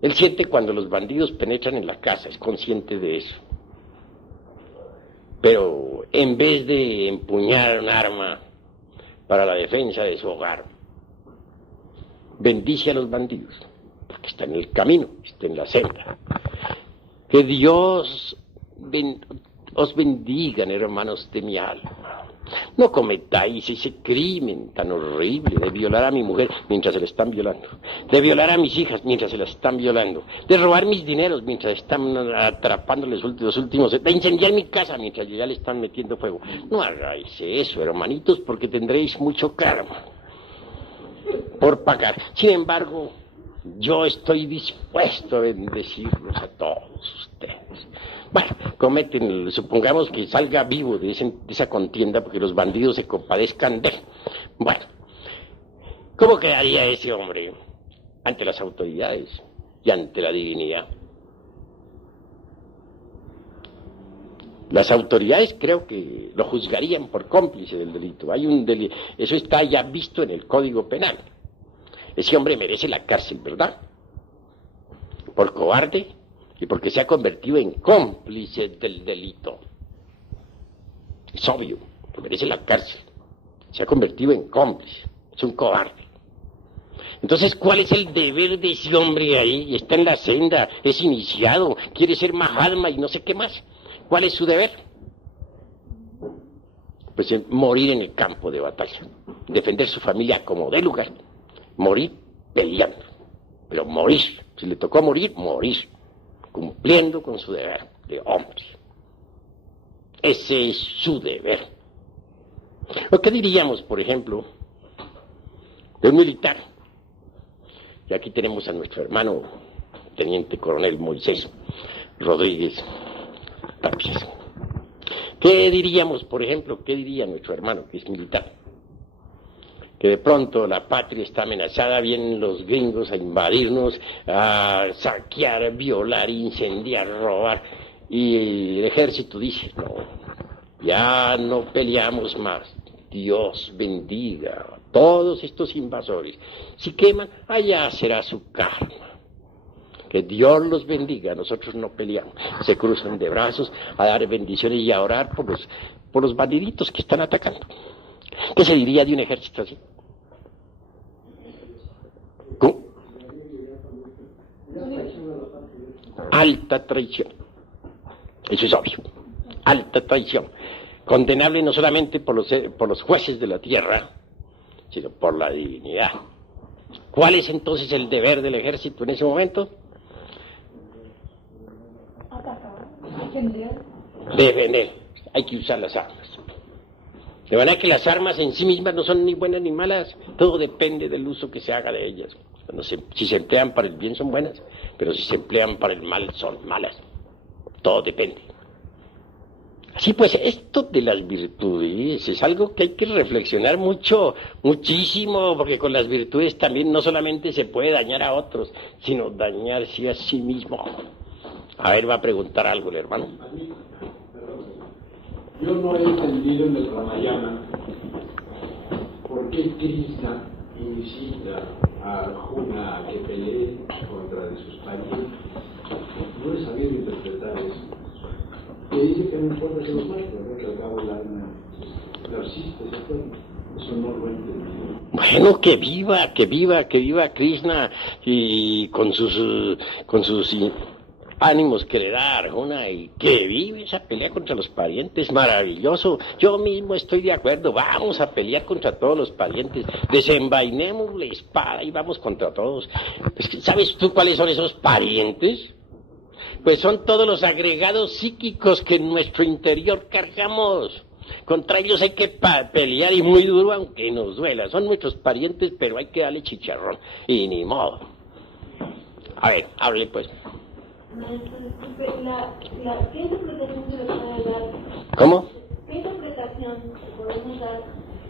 Él siente cuando los bandidos penetran en la casa, es consciente de eso. Pero en vez de empuñar un arma para la defensa de su hogar, bendice a los bandidos, porque está en el camino, está en la senda. Que Dios os bendigan, hermanos de mi alma. No cometáis ese crimen tan horrible de violar a mi mujer mientras se la están violando, de violar a mis hijas mientras se la están violando, de robar mis dineros mientras están atrapándoles los últimos, de incendiar mi casa mientras ya le están metiendo fuego. No hagáis eso, hermanitos, porque tendréis mucho karma por pagar. Sin embargo, yo estoy dispuesto a bendecirlos a todos ustedes. Bueno, cometen, supongamos que salga vivo de esa contienda porque los bandidos se compadezcan de él. Bueno, ¿cómo quedaría ese hombre ante las autoridades y ante la divinidad? Las autoridades creo que lo juzgarían por cómplice del delito. Hay un delito, eso está ya visto en el Código Penal. Ese hombre merece la cárcel, ¿verdad? Por cobarde y porque se ha convertido en cómplice del delito. Es obvio, que merece la cárcel. Se ha convertido en cómplice, es un cobarde. Entonces, ¿cuál es el deber de ese hombre ahí? Está en la senda, es iniciado, quiere ser Mahatma y no sé qué más. ¿Cuál es su deber? Pues morir en el campo de batalla, defender su familia como dé lugar, morir peleando, pero morir, si le tocó morir, morir, cumpliendo con su deber de hombre. Ese es su deber. ¿O qué diríamos, por ejemplo, de un militar? Y aquí tenemos a nuestro hermano, teniente coronel Moisés Rodríguez Tapias. ¿Qué diríamos, por ejemplo, qué diría nuestro hermano que es militar? Que de pronto la patria está amenazada, vienen los gringos a invadirnos, a saquear, violar, incendiar, robar, y el ejército dice, no, ya no peleamos más, Dios bendiga a todos estos invasores, si queman, allá será su karma, que Dios los bendiga, nosotros no peleamos, se cruzan de brazos a dar bendiciones y a orar por los bandiditos que están atacando. ¿Qué se diría de un ejército así? ¿Cómo? Alta traición. Eso es obvio. Alta traición. Condenable no solamente por los jueces de la tierra, sino por la divinidad. ¿Cuál es entonces el deber del ejército en ese momento? Defender. Hay que usar las armas. De manera que las armas en sí mismas no son ni buenas ni malas, todo depende del uso que se haga de ellas. Si se emplean para el bien son buenas, pero si se emplean para el mal son malas. Todo depende. Así pues, esto de las virtudes es algo que hay que reflexionar muchísimo, porque con las virtudes también no solamente se puede dañar a otros, sino dañarse a sí mismo. A ver, va a preguntar algo el hermano. Yo no he entendido en el Ramayana por qué Krishna incita a Arjuna a que pelee contra de sus parientes. No he sabido interpretar eso. Que dice que no importa que los maten, ¿no? Que al cabo el alma persiste, eso no lo he entendido. Bueno, que viva Krishna y con sus ánimos que le da Arjuna y que vive esa pelea contra los parientes, maravilloso. Yo mismo estoy de acuerdo, vamos a pelear contra todos los parientes, desenvainemos la espada y vamos contra todos. Pues, ¿sabes tú cuáles son esos parientes? Pues son todos los agregados psíquicos que en nuestro interior cargamos. Contra ellos hay que pelear y muy duro aunque nos duela. Son nuestros parientes, pero hay que darle chicharrón. Y ni modo. A ver, hable pues. Maestro, disculpe, ¿qué interpretación se le puede dar? ¿Cómo? ¿Qué interpretación podemos dar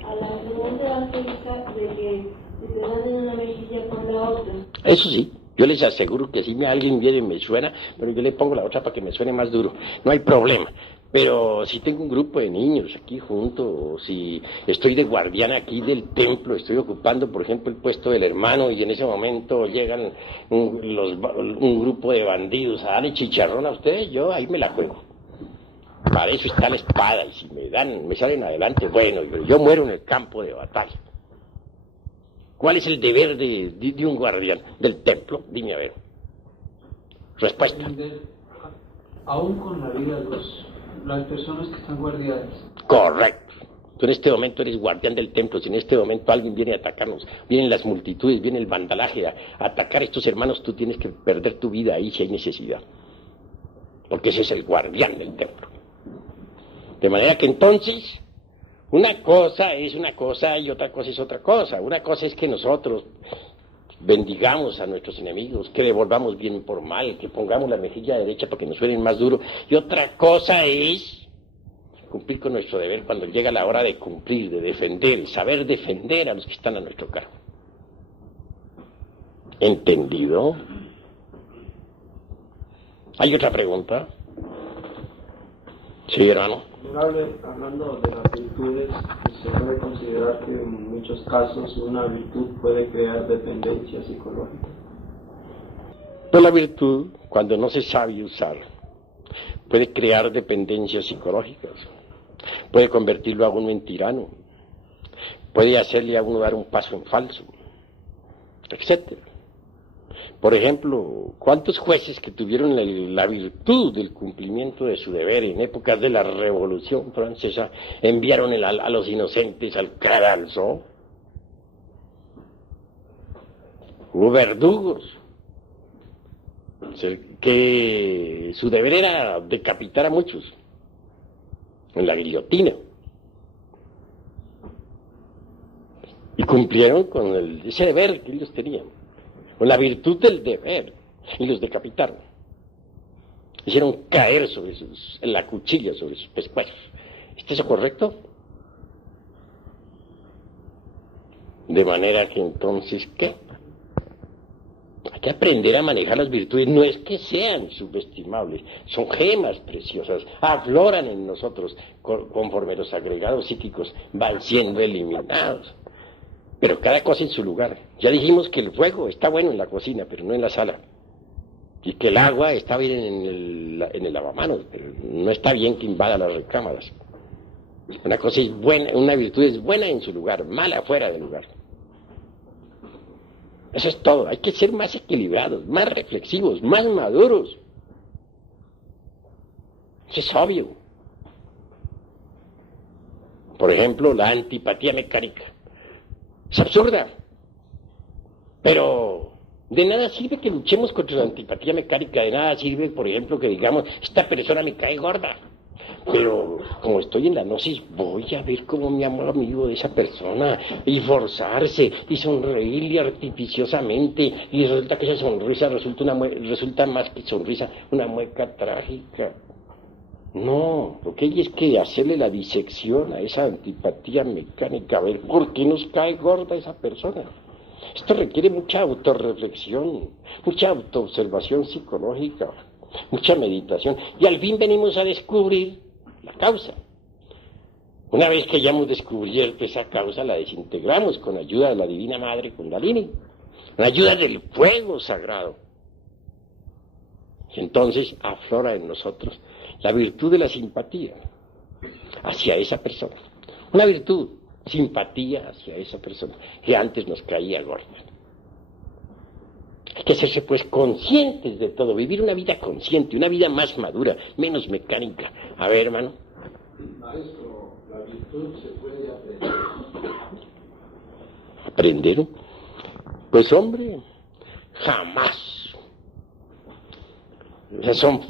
a la pregunta evangélica de que se dan en una mejilla con la otra? Eso sí, yo les aseguro que si alguien viene y me suena, pero yo le pongo la otra para que me suene más duro. No hay problema. Pero si tengo un grupo de niños aquí juntos, o si estoy de guardián aquí del templo, estoy ocupando, por ejemplo, el puesto del hermano y en ese momento llegan un grupo de bandidos a darle chicharrón a ustedes, yo ahí me la juego. Para eso está la espada y si me salen adelante, bueno, yo muero en el campo de batalla. ¿Cuál es el deber de un guardián del templo? Dime a ver. Respuesta. Aún con la vida las personas que están guardiadas. Correcto. Tú en este momento eres guardián del templo. Si en este momento alguien viene a atacarnos, vienen las multitudes, viene el vandalaje a atacar a estos hermanos, tú tienes que perder tu vida ahí si hay necesidad. Porque ese es el guardián del templo. De manera que entonces, una cosa es una cosa y otra cosa es otra cosa. Una cosa es que nosotros bendigamos a nuestros enemigos, que devolvamos bien por mal, que pongamos la mejilla derecha para que nos suenen más duro. Y otra cosa es cumplir con nuestro deber cuando llega la hora de cumplir, de defender, saber defender a los que están a nuestro cargo. ¿Entendido? ¿Hay otra pregunta? Sí, hermano. Hablando de las virtudes, se puede considerar que en muchos casos una virtud puede crear dependencia psicológica. Pues la virtud, cuando no se sabe usar, puede crear dependencias psicológicas, puede convertirlo a uno en tirano, puede hacerle a uno dar un paso en falso, etc. Por ejemplo, ¿cuántos jueces que tuvieron la virtud del cumplimiento de su deber en épocas de la Revolución Francesa enviaron a los inocentes al cadalso? Hubo verdugos que su deber era decapitar a muchos en la guillotina. Y cumplieron con ese deber que ellos tenían, con la virtud del deber, y los decapitaron. Hicieron caer en la cuchilla sobre sus pescuezos. ¿Está eso correcto? De manera que entonces, ¿qué? Hay que aprender a manejar las virtudes. No es que sean subestimables, son gemas preciosas, afloran en nosotros conforme los agregados psíquicos van siendo eliminados. Pero cada cosa en su lugar. Ya dijimos que el fuego está bueno en la cocina, pero no en la sala. Y que el agua está bien en el lavamanos, pero no está bien que invada las recámaras. Una cosa es buena, una virtud es buena en su lugar, mala fuera del lugar. Eso es todo. Hay que ser más equilibrados, más reflexivos, más maduros. Eso es obvio. Por ejemplo, la antipatía mecánica. Es absurda, pero de nada sirve que luchemos contra la antipatía mecánica, de nada sirve, por ejemplo, que digamos, esta persona me cae gorda, pero como estoy en la gnosis, voy a ver cómo me amo amigo de esa persona, y forzarse, y sonreírle artificiosamente, y resulta que esa sonrisa resulta más que sonrisa, una mueca trágica. No, lo que hay es que hacerle la disección a esa antipatía mecánica, a ver por qué nos cae gorda esa persona. Esto requiere mucha autorreflexión, mucha autoobservación psicológica, mucha meditación, y al fin venimos a descubrir la causa. Una vez que ya hemos descubierto esa causa, la desintegramos con ayuda de la Divina Madre Kundalini, con ayuda del fuego sagrado. Y entonces aflora en nosotros la virtud de la simpatía hacia esa persona. Una virtud, simpatía hacia esa persona que antes nos caía gorda. Hay que hacerse pues conscientes de todo, vivir una vida consciente, una vida más madura, menos mecánica. A ver, hermano. Maestro, la virtud se puede aprender. ¿Aprender? Pues hombre, jamás. Son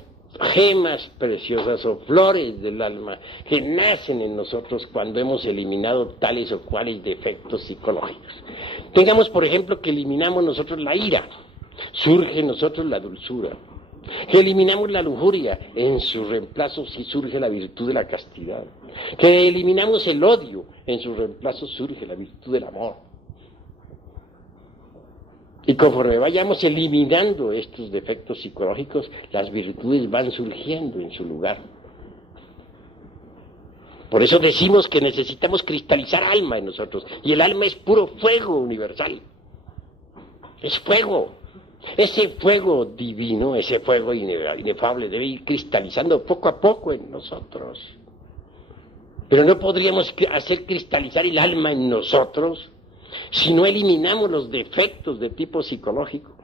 gemas preciosas o flores del alma que nacen en nosotros cuando hemos eliminado tales o cuales defectos psicológicos. Tengamos, por ejemplo, que eliminamos nosotros la ira, surge en nosotros la dulzura. Que eliminamos la lujuria, en su reemplazo sí surge la virtud de la castidad. Que eliminamos el odio, en su reemplazo surge la virtud del amor. Y conforme vayamos eliminando estos defectos psicológicos, las virtudes van surgiendo en su lugar. Por eso decimos que necesitamos cristalizar alma en nosotros. Y el alma es puro fuego universal. Es fuego. Ese fuego divino, ese fuego inefable debe ir cristalizando poco a poco en nosotros. Pero no podríamos hacer cristalizar el alma en nosotros si no eliminamos los defectos de tipo psicológico.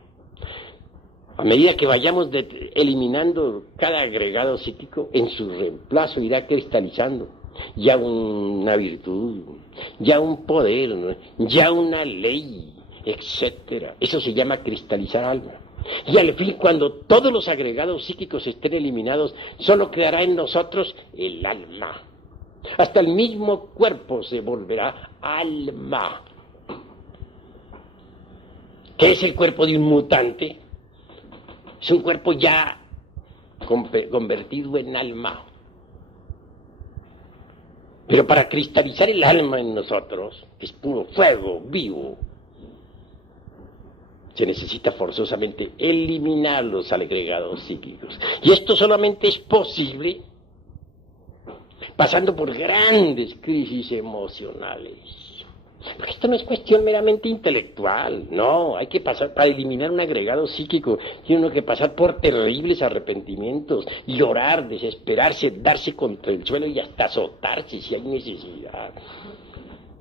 A medida que vayamos eliminando cada agregado psíquico, en su reemplazo irá cristalizando ya una virtud, ya un poder, ya una ley, etcétera. Eso se llama cristalizar alma. Y al fin, cuando todos los agregados psíquicos estén eliminados, solo quedará en nosotros el alma. Hasta el mismo cuerpo se volverá alma. ¿Qué es el cuerpo de un mutante? Es un cuerpo ya convertido en alma. Pero para cristalizar el alma en nosotros, que es puro fuego vivo, se necesita forzosamente eliminar los agregados psíquicos. Y esto solamente es posible pasando por grandes crisis emocionales. Porque esto no es cuestión meramente intelectual, no, hay que pasar, para eliminar un agregado psíquico, tiene uno que pasar por terribles arrepentimientos, llorar, desesperarse, darse contra el suelo y hasta azotarse si hay necesidad.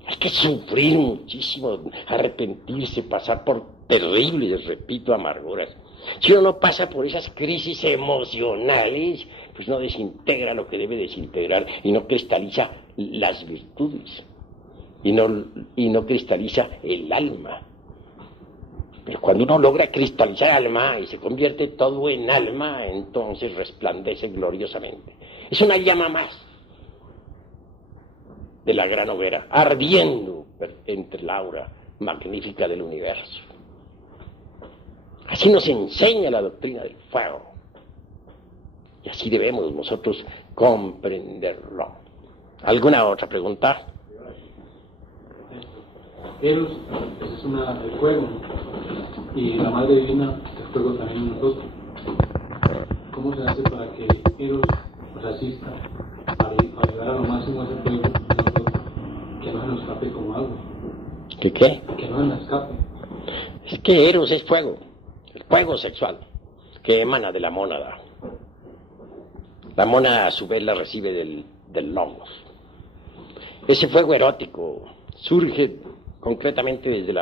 Hay que sufrir muchísimo, arrepentirse, pasar por terribles, repito, amarguras. Si uno no pasa por esas crisis emocionales, pues no desintegra lo que debe desintegrar y no cristaliza las virtudes y no cristaliza el alma. Pero cuando uno logra cristalizar alma y se convierte todo en alma, entonces resplandece gloriosamente. Es una llama más de la gran hoguera, ardiendo entre la aura magnífica del universo. Así nos enseña la doctrina del fuego. Y así debemos nosotros comprenderlo. ¿Alguna otra pregunta? Eros es el fuego, y la Madre Divina es fuego también en nosotros. ¿Cómo se hace para que Eros nos asista para llegar a lo máximo de ese fuego en nosotros, que no se nos escape como agua? ¿Qué qué? Que no se nos escape. Es que Eros es fuego, el fuego sexual, que emana de la mónada. La mónada a su vez la recibe del logos. Ese fuego erótico surge concretamente desde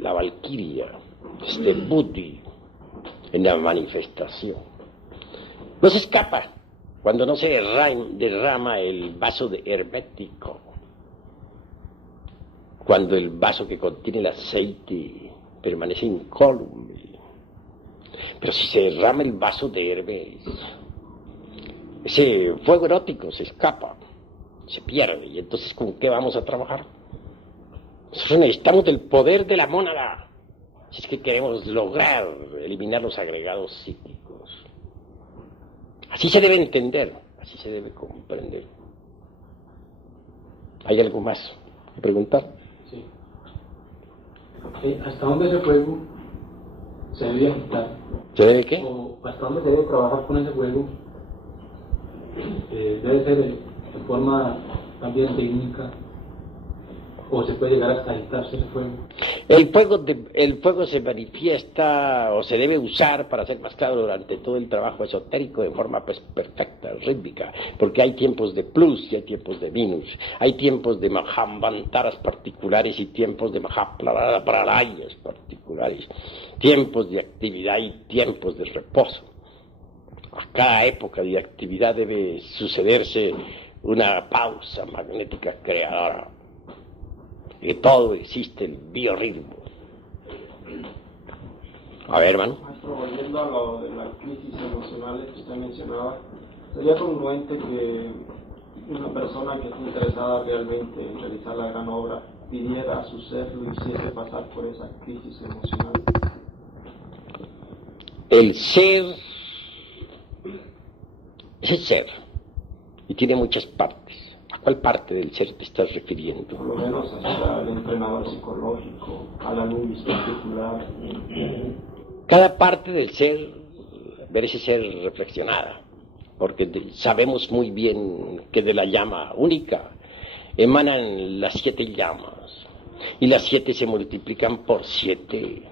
la valquiria, desde Buddhi, en la manifestación. No se escapa cuando no se derrama el vaso hermético, cuando el vaso que contiene el aceite permanece incólume. Pero si se derrama el vaso de Hermes, ese fuego erótico se escapa, se pierde, y entonces ¿con qué vamos a trabajar? Nosotros necesitamos del poder de la mónada, si es que queremos lograr eliminar los agregados psíquicos. Así se debe entender, así se debe comprender. ¿Hay algo más que preguntar? Sí. ¿Hasta dónde ese fuego se debe agitar? ¿Se debe qué? ¿O hasta dónde se debe trabajar con ese fuego? ¿Debe ser de forma también técnica? ¿O se puede llegar hasta agitarse ese fuego? El fuego se manifiesta o se debe usar, para ser más claro, durante todo el trabajo esotérico de forma perfecta, rítmica, porque hay tiempos de plus y hay tiempos de minus, hay tiempos de mahambantaras particulares y tiempos de mahapralayas particulares, tiempos de actividad y tiempos de reposo. A cada época de actividad debe sucederse una pausa magnética creadora. Que todo existe el biorritmo. A ver, hermano. Maestro, volviendo a lo de la crisis emocional. emocionales que usted mencionaba, sería congruente que una persona que esté interesada realmente en realizar la gran obra pidiera a su ser, lo hiciese pasar por esa crisis emocional. El ser es el ser y tiene muchas partes. ¿A cuál parte del ser te estás refiriendo? Por lo menos hasta el entrenador psicológico, a la nubis particular. Cada parte del ser merece ser reflexionada, porque sabemos muy bien que de la llama única emanan las 7 llamas, y las 7 se multiplican por 7,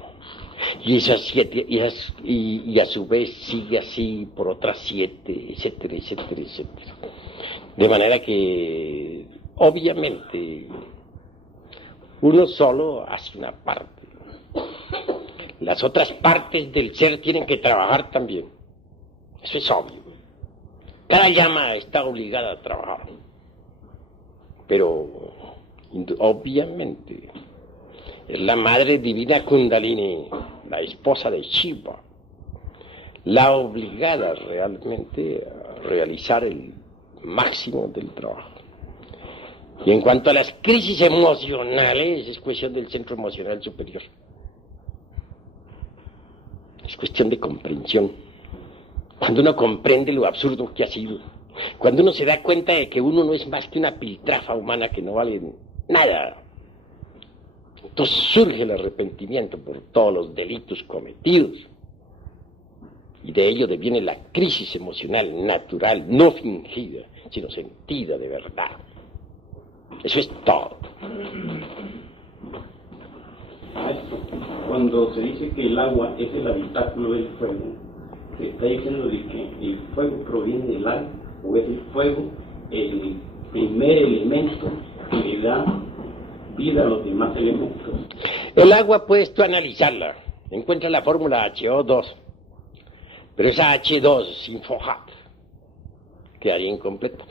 y esas 7, y a su vez sigue así por otras 7, etcétera, etcétera, etcétera. De manera que, obviamente, uno solo hace una parte. Las otras partes del ser tienen que trabajar también. Eso es obvio. Cada llama está obligada a trabajar. Pero, obviamente, es la Madre Divina Kundalini, la esposa de Shiva, la obligada realmente a realizar el máximo del trabajo. Y en cuanto a las crisis emocionales, es cuestión del centro emocional superior. Es cuestión de comprensión. Cuando uno comprende lo absurdo que ha sido, cuando uno se da cuenta de que uno no es más que una piltrafa humana que no vale nada, entonces surge el arrepentimiento por todos los delitos cometidos. Y de ello deviene la crisis emocional natural, no fingida, sino sentida de verdad. Eso es todo. Cuando se dice que el agua es el habitáculo del fuego, se está diciendo de que el fuego proviene del agua, o es el fuego el primer elemento que le da vida a los demás elementos. El agua puedes tú analizarla. Encuentras la fórmula HO2. Pero esa H2 sin FOHAT quedaría incompleta.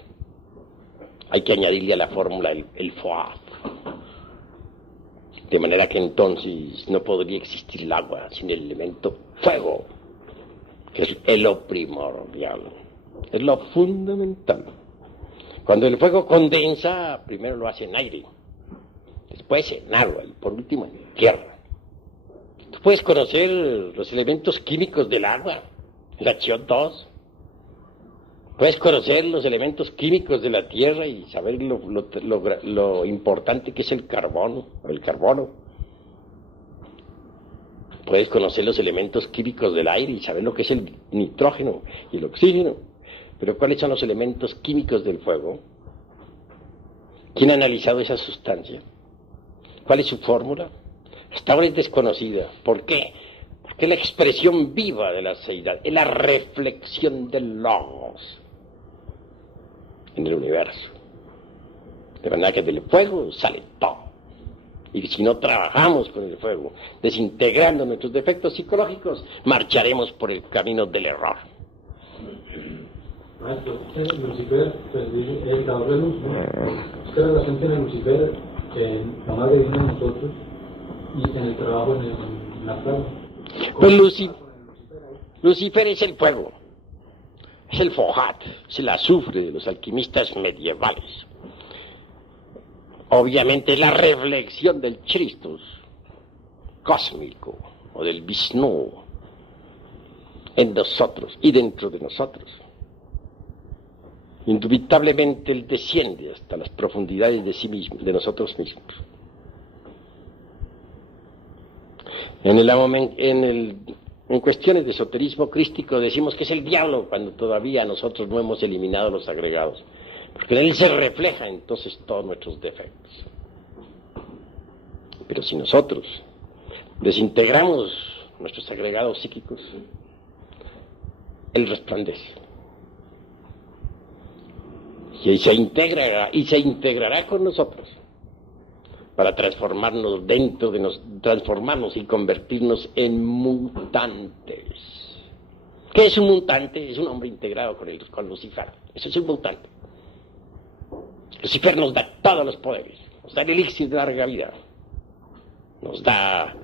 Hay que añadirle a la fórmula el FOHAT. De manera que entonces no podría existir el agua sin el elemento fuego, que es lo primordial, es lo fundamental. Cuando el fuego condensa, primero lo hace en aire, después en agua y por último en tierra. Tú puedes conocer los elementos químicos del agua, la CO2. Puedes conocer los elementos químicos de la tierra y saber lo importante que es el carbono. Puedes conocer los elementos químicos del aire y saber lo que es el nitrógeno y el oxígeno. Pero ¿cuáles son los elementos químicos del fuego? ¿Quién ha analizado esa sustancia? ¿Cuál es su fórmula? Hasta ahora es desconocida. ¿Por qué? Porque es la expresión viva de la seidad, es la reflexión del logos en el universo. De manera que del fuego sale todo. Y si no trabajamos con el fuego, desintegrando nuestros defectos psicológicos, marcharemos por el camino del error. Maestro, Lucifer, pues dice, el dador de luz, ¿no? ¿Qué relación tiene Lucifer en la Madre Divina en nosotros y en el trabajo en la playa? Pues Lucifer es el fuego, es el FOHAT, es el azufre de los alquimistas medievales. Obviamente es la reflexión del Christus cósmico o del Vishnu en nosotros y dentro de nosotros. Indubitablemente él desciende hasta las profundidades de sí mismo, de nosotros mismos. En cuestiones de esoterismo crístico decimos que es el diablo cuando todavía nosotros no hemos eliminado los agregados, porque en él se refleja entonces todos nuestros defectos. Pero si nosotros desintegramos nuestros agregados psíquicos, él resplandece. Y se integrará con nosotros para transformarnos transformarnos y convertirnos en mutantes. ¿Qué es un mutante? Es un hombre integrado con Lucifer. Eso es un mutante. Lucifer nos da todos los poderes, nos da el elixir de larga vida, nos da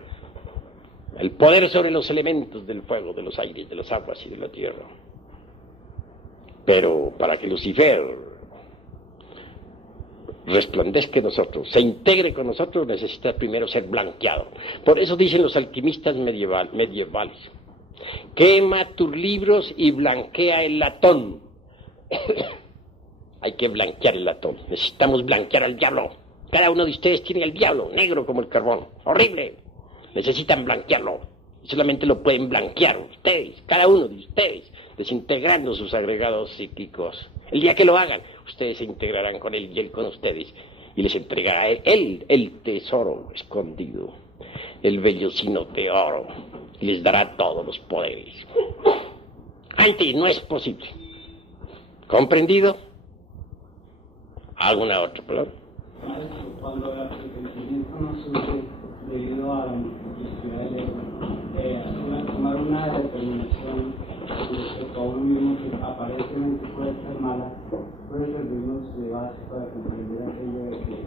el poder sobre los elementos del fuego, de los aires, de las aguas y de la tierra. Pero para que Lucifer resplandezca en nosotros, se integre con nosotros, necesita primero ser blanqueado. Por eso dicen los alquimistas medievales: quema tus libros y blanquea el latón. Hay que blanquear el latón. Necesitamos blanquear al diablo. Cada uno de ustedes tiene el diablo, negro como el carbón, horrible. Necesitan blanquearlo. Solamente lo pueden blanquear ustedes, cada uno de ustedes, desintegrando sus agregados psíquicos. El día que lo hagan, ustedes se integrarán con él y él con ustedes, y les entregará a él el tesoro escondido, el vellocino de oro, y les dará todos los poderes. Antes no es posible. ¿Comprendido? ¿Alguna otra palabra? Cuando el arrepentimiento no surge debido a la multiplicidad del ego, tomar una determinación respecto a uno mismo que aparentemente puede ser mala, puede servirnos de base para comprender aquello de que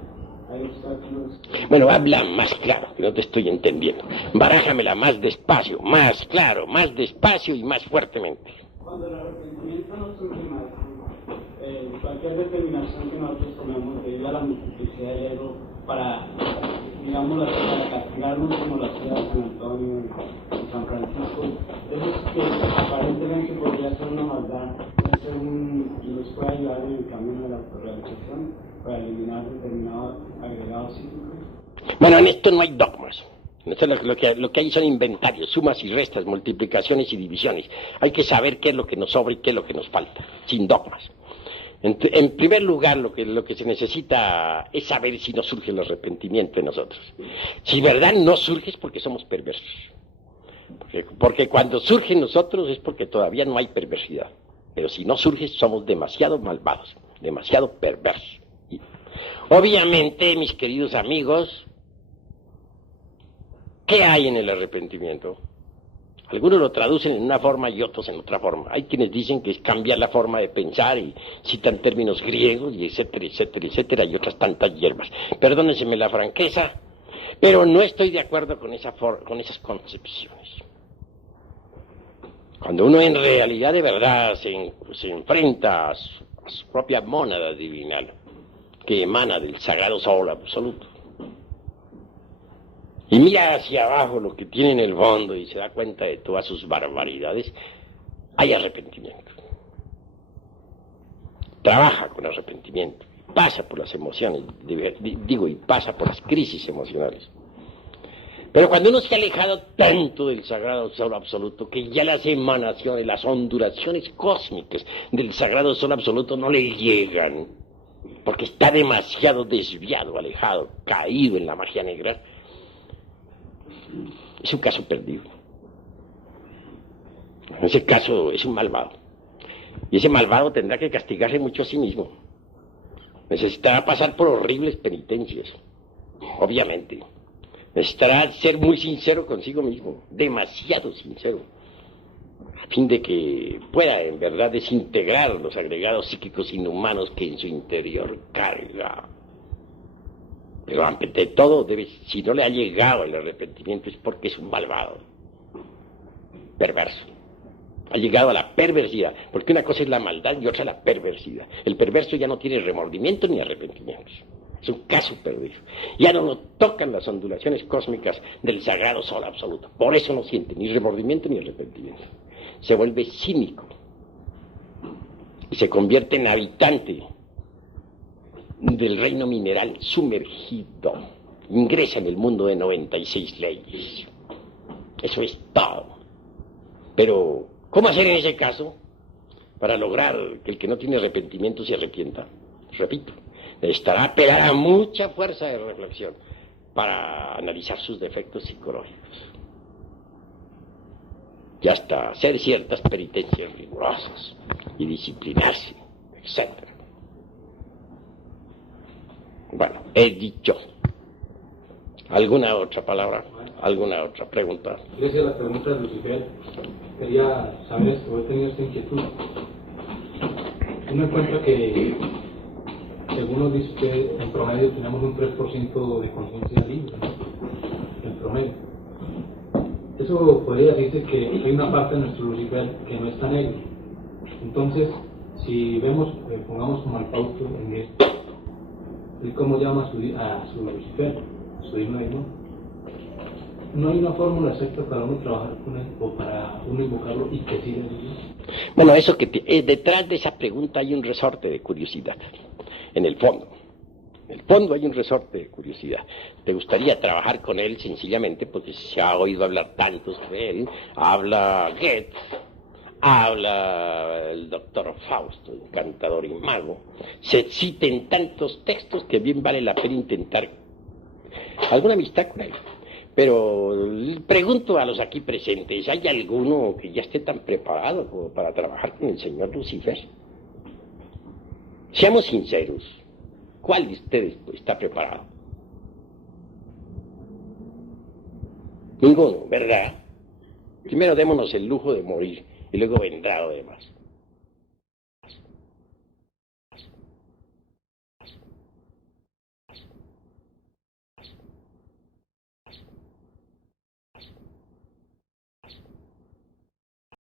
hay obstáculos. Bueno, habla más claro, que no te estoy entendiendo. Barájamela más despacio, más claro, más despacio y más fuertemente. Cuando el arrepentimiento no surge más, cualquier determinación que nosotros tomemos debido a la multiplicidad del ego para, digamos, para castigarnos como lo hacía San Antonio y San Francisco, eso es que aparentemente podría ser una maldad, nos puede ayudar en el camino de la autorrealización para eliminar determinados agregados psíquicos. Bueno, en esto no hay dogmas. Lo que hay son inventarios, sumas y restas, multiplicaciones y divisiones. Hay que saber qué es lo que nos sobra y qué es lo que nos falta, sin dogmas. En primer lugar, lo que se necesita es saber si no surge el arrepentimiento en nosotros. Si verdad no surge es porque somos perversos. Porque cuando surge en nosotros es porque todavía no hay perversidad. Pero si no surge, somos demasiado malvados, demasiado perversos. Y, obviamente, mis queridos amigos, ¿qué hay en el arrepentimiento? Algunos lo traducen en una forma y otros en otra forma. Hay quienes dicen que es cambiar la forma de pensar y citan términos griegos y etcétera, etcétera, etcétera, y otras tantas hierbas. Perdónenseme la franqueza, pero no estoy de acuerdo con esas concepciones. Cuando uno en realidad de verdad se enfrenta a su propia mónada divinal, que emana del sagrado sol absoluto, y mira hacia abajo lo que tiene en el fondo y se da cuenta de todas sus barbaridades, hay arrepentimiento. Trabaja con arrepentimiento, pasa por las emociones, y pasa por las crisis emocionales. Pero cuando uno se ha alejado tanto del sagrado sol absoluto, que ya las emanaciones, las ondulaciones cósmicas del sagrado sol absoluto no le llegan, porque está demasiado desviado, alejado, caído en la magia negra, es un caso perdido. En ese caso es un malvado. Y ese malvado tendrá que castigarse mucho a sí mismo. Necesitará pasar por horribles penitencias, obviamente. Necesitará ser muy sincero consigo mismo, demasiado sincero, a fin de que pueda en verdad desintegrar los agregados psíquicos inhumanos que en su interior carga. Pero antes de todo, si no le ha llegado el arrepentimiento es porque es un malvado, perverso. Ha llegado a la perversidad, porque una cosa es la maldad y otra la perversidad. El perverso ya no tiene remordimiento ni arrepentimientos. Es un caso perdido. Ya no lo tocan las ondulaciones cósmicas del sagrado sol absoluto. Por eso no siente ni remordimiento ni arrepentimiento. Se vuelve cínico y se convierte en habitante del reino mineral sumergido. Ingresa en el mundo de 96 leyes. Eso es todo. Pero, ¿cómo hacer en ese caso para lograr que el que no tiene arrepentimiento se arrepienta? Repito, necesitará apelar a mucha fuerza de reflexión para analizar sus defectos psicológicos y hasta hacer ciertas penitencias rigurosas y disciplinarse, etc. Bueno, he dicho. ¿Alguna otra palabra? ¿Alguna otra pregunta? Gracias a las preguntas de Lucifer, quería saber esto, he tenido esta inquietud. Uno encuentra que, según nos dice usted, en promedio tenemos un 3% de conciencia libre, ¿no? En promedio. Eso podría decirse que hay una parte de nuestro Lucifer que no está negro. Entonces, si vemos, pongamos como al Fausto en esto, ¿y cómo llama a su Lucifer, su digno demonio? No hay una fórmula exacta para uno trabajar con él o para uno invocarlo y que siga Dios. Bueno, eso que detrás de esa pregunta hay un resorte de curiosidad, en el fondo. En el fondo hay un resorte de curiosidad. ¿Te gustaría trabajar con él sencillamente porque se ha oído hablar tanto sobre él? Habla Goethe, habla el doctor Fausto, encantador y mago. Se citen tantos textos que bien vale la pena intentar alguna amistad con él. Pero pregunto a los aquí presentes, ¿hay alguno que ya esté tan preparado como para trabajar con el señor Lucifer? Seamos sinceros, ¿cuál de ustedes está preparado? Ninguno, ¿verdad? Primero démonos el lujo de morir y luego vendrá lo demás.